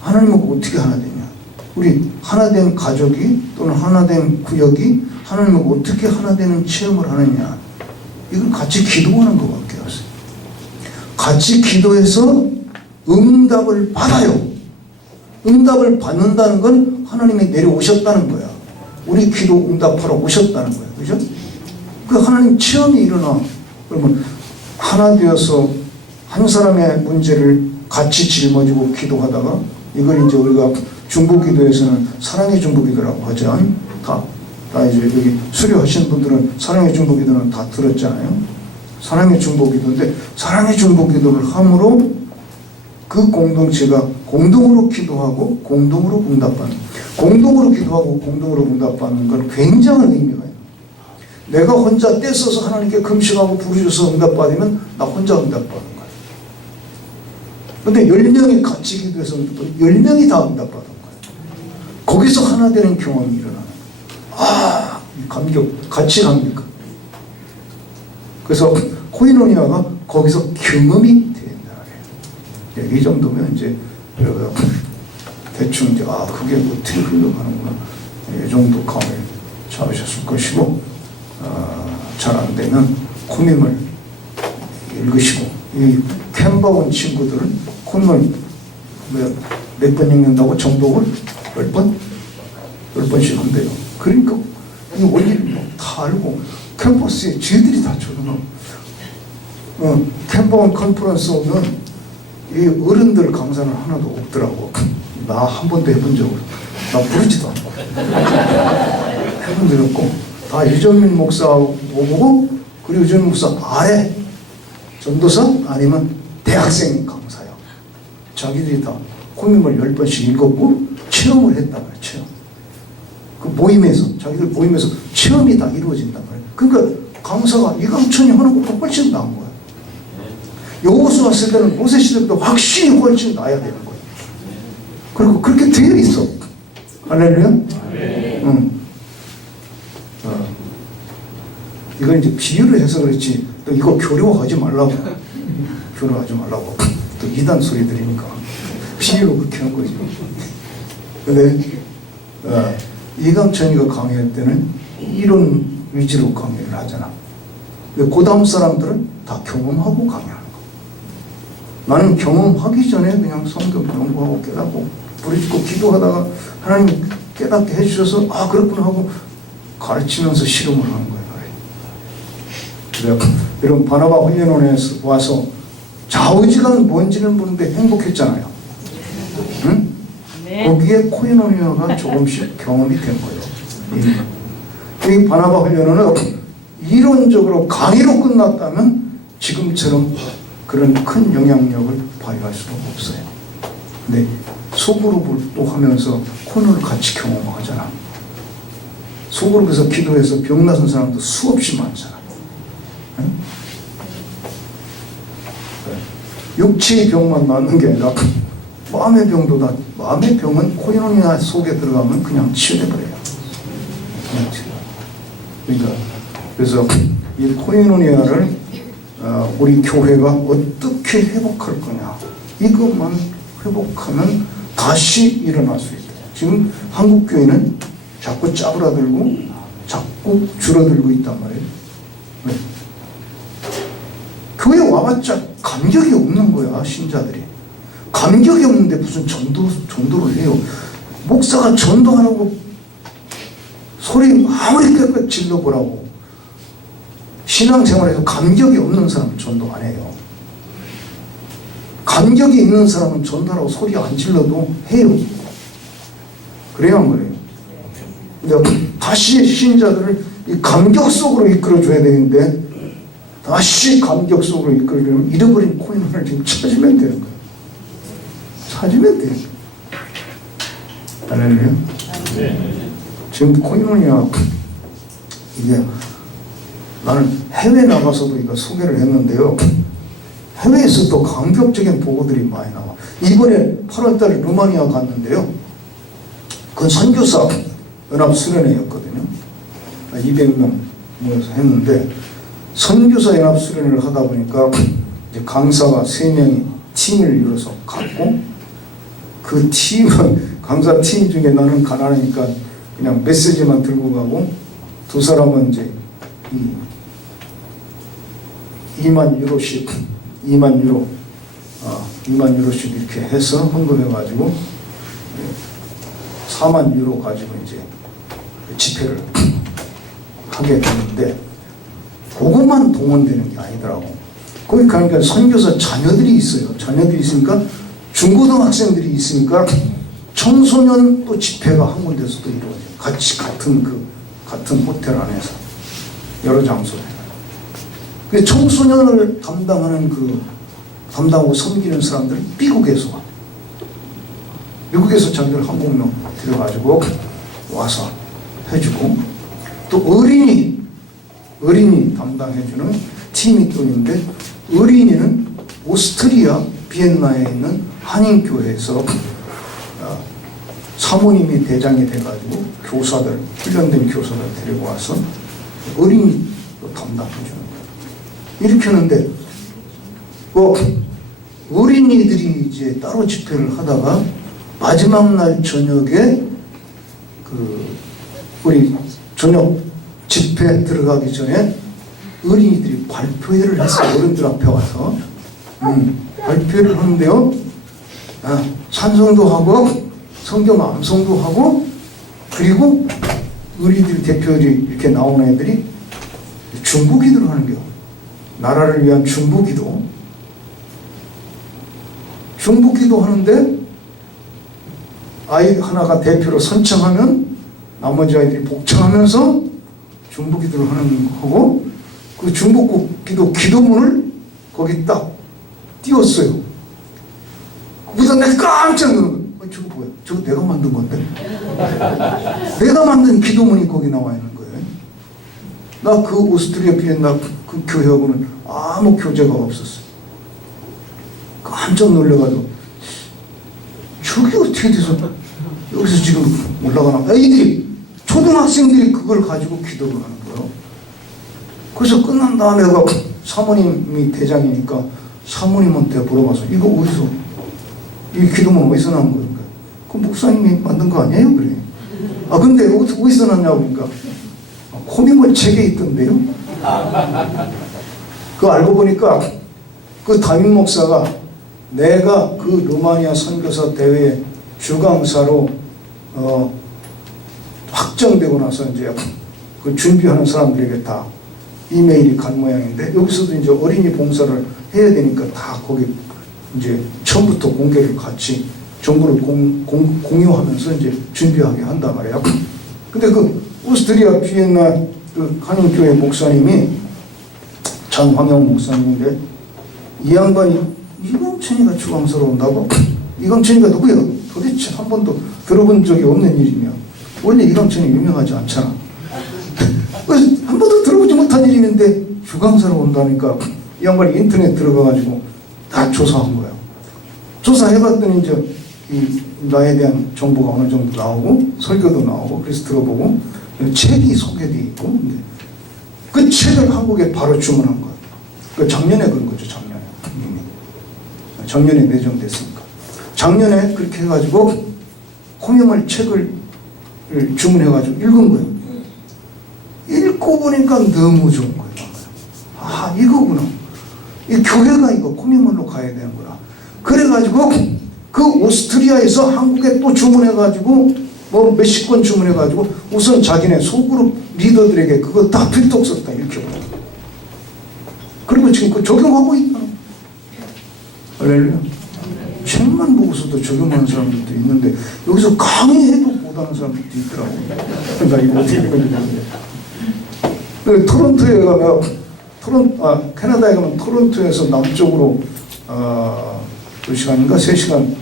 하나님은 어떻게 하나 되냐? 우리 하나 된 가족이 또는 하나 된 구역이 하나님은 어떻게 하나 되는 체험을 하느냐? 이건 같이 기도하는 것밖에 없어요. 같이 기도해서 응답을 받아요. 응답을 받는다는 건 하나님이 내려오셨다는 거야. 우리 기도 응답하러 오셨다는 거야. 그죠? 그 하나님 체험이 일어나. 그러면 하나 되어서 한 사람의 문제를 같이 짊어지고 기도하다가 이걸 이제 우리가 중보기도에서는 사랑의 중보기도라고 하죠. 다 이제 여기 수료하신 분들은 사랑의 중보기도는 다 들었잖아요. 사랑의 중보기도인데 사랑의 중보기도를 함으로 그 공동체가 공동으로 기도하고 공동으로 응답받는, 공동으로 기도하고 공동으로 응답받는 건 굉장한 의미가 있어요. 내가 혼자 떼써서 하나님께 금식하고 부르셔서 응답받으면 나 혼자 응답받는 거예요. 근데 10명이 같이 기도해서 또 10명이 다 응답받은 거예요. 거기서 하나 되는 경험이 일어나는 거예요. 감격, 같이 감격. 그래서 코이노니아가 거기서 경험이 된다. 이 정도면 이제 여러분 대충 이제 그게 어떻게 흘러가는구나. 이 정도 감을 잡으셨을 것이고, 잘 안 되면 코밈을 읽으시고, 이 캔버 온 친구들은 코밈을 몇 번 읽는다고 정독을 10번? 10번씩 한대요. 그러니까 이 원리를 다 알고 캠퍼스에 쥐들이 다 적어놓은 캔버 온 컨퍼런스 오면 이 어른들 강사는 하나도 없더라고. 나 한 번도 해본 적을, 나 부르지도 않고 해본 적 없고, 다 유정민 목사 오고, 그리고 유정민 목사 아래 전도사 아니면 대학생 강사야. 자기들이 다 코밈을 10번씩 읽었고 체험을 했단 말이야. 체험. 그 모임에서, 자기들 모임에서 체험이 다 이루어진단 말이야. 그러니까 강사가 이강천이 하는 것보다 훨씬 나은 거야. 여호수아 왔을 때는 모세 시대보다 확실히 훨씬 나아야 되는 거야. 그리고 그렇게 되어 있어. 할렐루야? 응. 이건 이제 비유를 해서 그렇지, 또 이거 교류하지 말라고. 교류하지 말라고. 또 이단 소리 들으니까. 비유로 그렇게 한 거지. 근데, 이강천이가 강의할 때는 이런 위주로 강의를 하잖아. 근데 그 다음 사람들은 다 경험하고 강의하는 거. 나는 경험하기 전에 그냥 성경 연구하고 깨닫고 부르짖고 기도하다가 하나님 깨닫게 해주셔서 그렇구나 하고 가르치면서 실험을 하는 거예요. 그래 여러분 바나바 훈련원에서 와서 좌우지간 뭔지는 모르는데 행복했잖아요. 응? 네. 거기에 코이노니아가 조금씩 경험이 된 거예요. 이 바나바 훈련원은 이론적으로 강의로 끝났다면 지금처럼 그런 큰 영향력을 발휘할 수가 없어요. 근데 소그룹을 또 하면서 코너를 같이 경험하잖아. 소그룹에서 기도해서 병 나선 사람도 수없이 많잖아. 응? 육체의 병만 낫는 게 아니라 마음의 병도 다, 마음의 병은 코이노니아 속에 들어가면 그냥 치유돼버려요. 그냥 치유. 그러니까 그래서 이 코이노니아를 우리 교회가 어떻게 회복할 거냐, 이것만 회복하면 다시 일어날 수 있다. 지금 한국 교회는 자꾸 짜부라들고 자꾸 줄어들고 있단 말이에요. 왜? 교회 와봤자 감격이 없는 거야. 신자들이 감격이 없는데 무슨 전도를 해요. 목사가 전도하라고 소리 아무리 빽빽 질러보라고, 신앙생활에서 감격이 없는 사람은 전도 안 해요. 감격이 있는 사람은 전도하라고 소리 안 질러도 해요. 그래야 안 그래요? 근데 다시 신자들을 이 감격 속으로 이끌어줘야 되는데, 다시 감격 속으로 이끌어주면 잃어버린 코인을 지금 찾으면 되는 거예요. 찾으면 돼요. 알겠네요? 지금 코이노니아, 이게 나는 해외 나가서도 이거 소개를 했는데요. 해외에서도 감격적인 보고들이 많이 나와. 이번에 8월달에 루마니아 갔는데요. 그건 선교사 연합수련회였거든요. 200명 모여서 했는데, 선교사 연합수련회를 하다 보니까 이제 강사가 3명이 팀을 이뤄서 갔고, 그 팀은 강사 팀 중에 나는 가난하니까 그냥 메시지만 들고 가고, 2사람은 이제 2만 유로씩 2만 유로씩 이렇게 해서 헌금해가지고 4만 유로 가지고 이제 집회를 하게 되는데, 그것만 동원되는 게 아니더라고. 거기 가니까 선교사 자녀들이 있어요. 자녀들이 있으니까 중고등학생들이 있으니까 청소년 또 집회가 한 군데서도 이루어져요. 같이 같은 호텔 안에서 여러 장소에. 근데 청소년을 담당하고 섬기는 사람들은 미국에서 와. 미국에서 자기들 한국명 들여가지고 와서 해주고, 또 어린이 담당해주는 팀이 또 있는데, 어린이는 오스트리아 비엔나에 있는 한인교회에서 사모님이 대장이 돼가지고 훈련된 교사들 데리고 와서 어린이도 담당해주는 거예요. 이렇게 하는데, 어린이들이 이제 따로 집회를 하다가 마지막 날 저녁에 우리 저녁 집회 들어가기 전에 어린이들이 발표회를 했어요. 어른들 앞에 와서 발표를 하는데요, 찬송도 하고 성경 암송도 하고, 그리고 어린이들 대표들이 이렇게 나오는 애들이 중보기도를 하는 거예요. 나라를 위한 중보기도 하는데, 아이 하나가 대표로 선창하면 나머지 아이들이 복창하면서 중보기도를 하고, 그 중보기도 기도문을 거기 딱 띄웠어요. 그래서 내가 깜짝 놀란 거예요. 저거 뭐야? 저거 내가 만든 건데? 내가 만든 기도문이 거기 나와 있는 거예요. 나 그 오스트리아 비엔나 그 교회하고는 아무 교제가 없었어요. 깜짝 놀래가지고, 저게 어떻게 돼서 여기서 지금 올라가나? 초등학생들이 그걸 가지고 기도를 하는 거예요. 그래서 끝난 다음에 사모님이 대장이니까 사모님한테 물어봐서, 이거 어디서, 이 기도문 어디서 나온 거예요? 그 목사님이 만든 거 아니에요? 그래. 근데 어디서 났냐고 그러니까, 코미몰 책에 있던데요? 그거 알고 보니까 그 담임 목사가 내가 그 루마니아 선교사 대회 주강사로 확정되고 나서 이제 그 준비하는 사람들에게 다 이메일이 간 모양인데, 여기서도 이제 어린이 봉사를 해야 되니까 다 거기 이제 처음부터 공개를 같이 정보를 공유하면서 이제 준비하게 한단 말이야. 근데 그 오스트리아 비엔나 그 한인교회 목사님이 장황영 목사님인데, 이 양반이 이광천이가 주광스러운다고? 이광천이가 누구야? 도대체 한 번도 들어본 적이 없는 이름이야. 원래 이광천이 유명하지 않잖아. 한 번도 들어보지 못한 이름인데 주광스러운다니까 이 양반이 인터넷 들어가가지고 다 조사한 거야. 조사해봤더니 이제 이 나에 대한 정보가 어느 정도 나오고 설교도 나오고 그래서 들어보고 책이 소개돼 있고, 그 책을 한국에 바로 주문한 거야. 그 작년에 그런 거죠. 작년에 내정됐으니까. 작년에 그렇게 해가지고 홍영을 책을 주문해가지고 읽은 거예요. 읽고 보니까 너무 좋은 거예요. 아, 이거구나. 이 교회가 이거 코미문로 가야 되는구나. 그래가지고 그 오스트리아에서 한국에 또 주문해가지고 뭐 몇십 권 주문해가지고 우선 자기네 소그룹 리더들에게 그거 다 필독서 다 읽혀버려. 그리고 지금 그 적용하고 있다. 할렐루야. 책만 보고서도 적용하는 사람들도 있는데 여기서 강의해도 못하는 사람들도 있더라고. 나 이거 어떻게 되는지. 토론토에 가면 캐나다에 가면 토론토에서 남쪽으로 2시간인가 3시간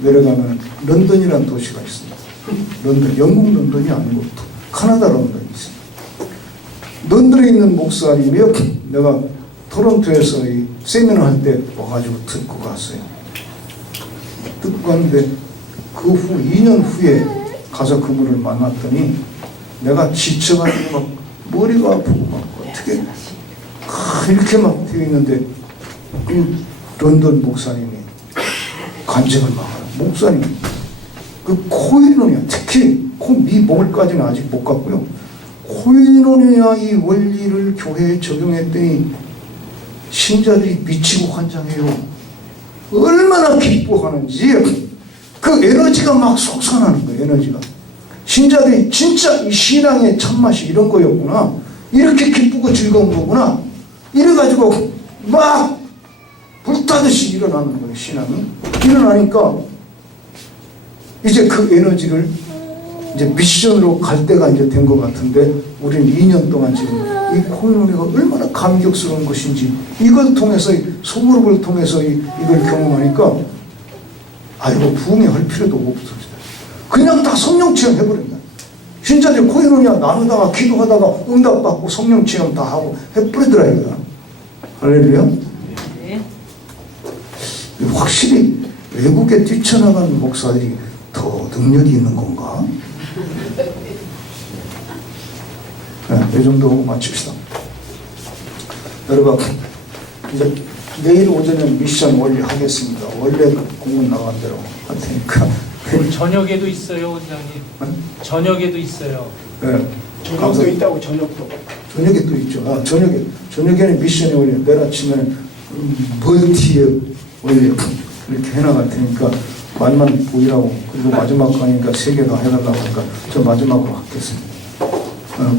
내려가면 런던이라는 도시가 있습니다. 런던, 영국 런던이 아니고 카나다 런던이 있습니다. 런던에 있는 목사님이요, 내가 토론토에서 이 세미나 할 때 와가지고 듣고 갔어요. 듣고 갔는데 그 후 2년 후에 가서 그분을 만났더니 내가 지쳐가지고 막 머리가 아프고 막 어떻게 이렇게 막 되어 있는데 그 런던 목사님이 간증을 막 하는 목사님, 그 코이노니아, 특히 미 몸을까지는 아직 못 갔고요. 코이노니아 이 원리를 교회에 적용했더니 신자들이 미치고 환장해요. 얼마나 기뻐하는지 그 에너지가 막 솟아나는 거예요. 에너지가. 신자들이 진짜 이 신앙의 참맛이 이런 거였구나. 이렇게 기쁘고 즐거운 거구나. 이래가지고 막 불타듯이 일어나는 거예요. 신앙이. 일어나니까 이제 그 에너지를 이제 미션으로 갈 때가 이제 된 것 같은데, 우리는 2년 동안 지금 이 코미노니아가 얼마나 감격스러운 것인지 이걸 통해서, 소그룹을 통해서 이걸 경험하니까 아이고 부흥할 필요도 없어요. 그냥 다 성령 체험 해버린다. 신자들 코미노니아 나누다가 기도하다가 응답받고 성령 체험 다 하고 해버리더라 이거야. 할렐루야. 네. 확실히 외국에 뛰쳐나간 목사들이 더 능력이 있는 건가? 네, 이 정도 하고 마칩시다. 여러분, 이제 내일 오전에 미션 원리하겠습니다. 원래 공문 나간 대로 할 테니까. 저녁에도 있어요, 원장님. 네? 저녁에도 있어요. 네. 저녁도 있다고, 저녁도. 저녁에 또 있죠. 저녁에는 미션이 원리, 내일 아침에 멀티에 원리 이렇게 해나갈 테니까 말만 보이라고. 그리고 마지막 가니까 3개 다 해달라고 하니까 저 마지막으로 하겠습니다.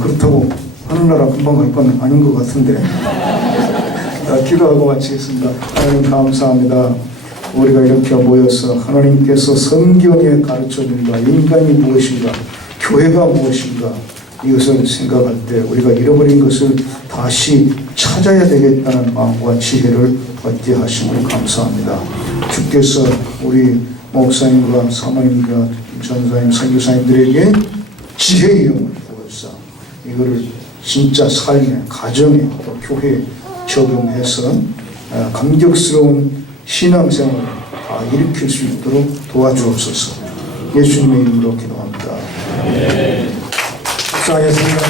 그렇다고 하늘나라 금방 갈 건 아닌 것 같은데. 기도하고 마치겠습니다. 하나님 감사합니다. 우리가 이렇게 모여서 하나님께서 성경에 가르쳐준 바 인간이 무엇인가, 교회가 무엇인가, 이것을 생각할 때 우리가 잃어버린 것을 다시 찾아야 되겠다는 마음과 지혜를 얻게 하심을 감사합니다. 주께서 우리 목사님과 사모님과 전사님, 선교사님들에게 지혜의 영을 부어서 이거를 진짜 삶에, 가정에, 또 교회에 적용해서 감격스러운 신앙생활을 다 일으킬 수 있도록 도와주옵소서. 예수님의 이름으로 기도합니다. 수고하셨습니다.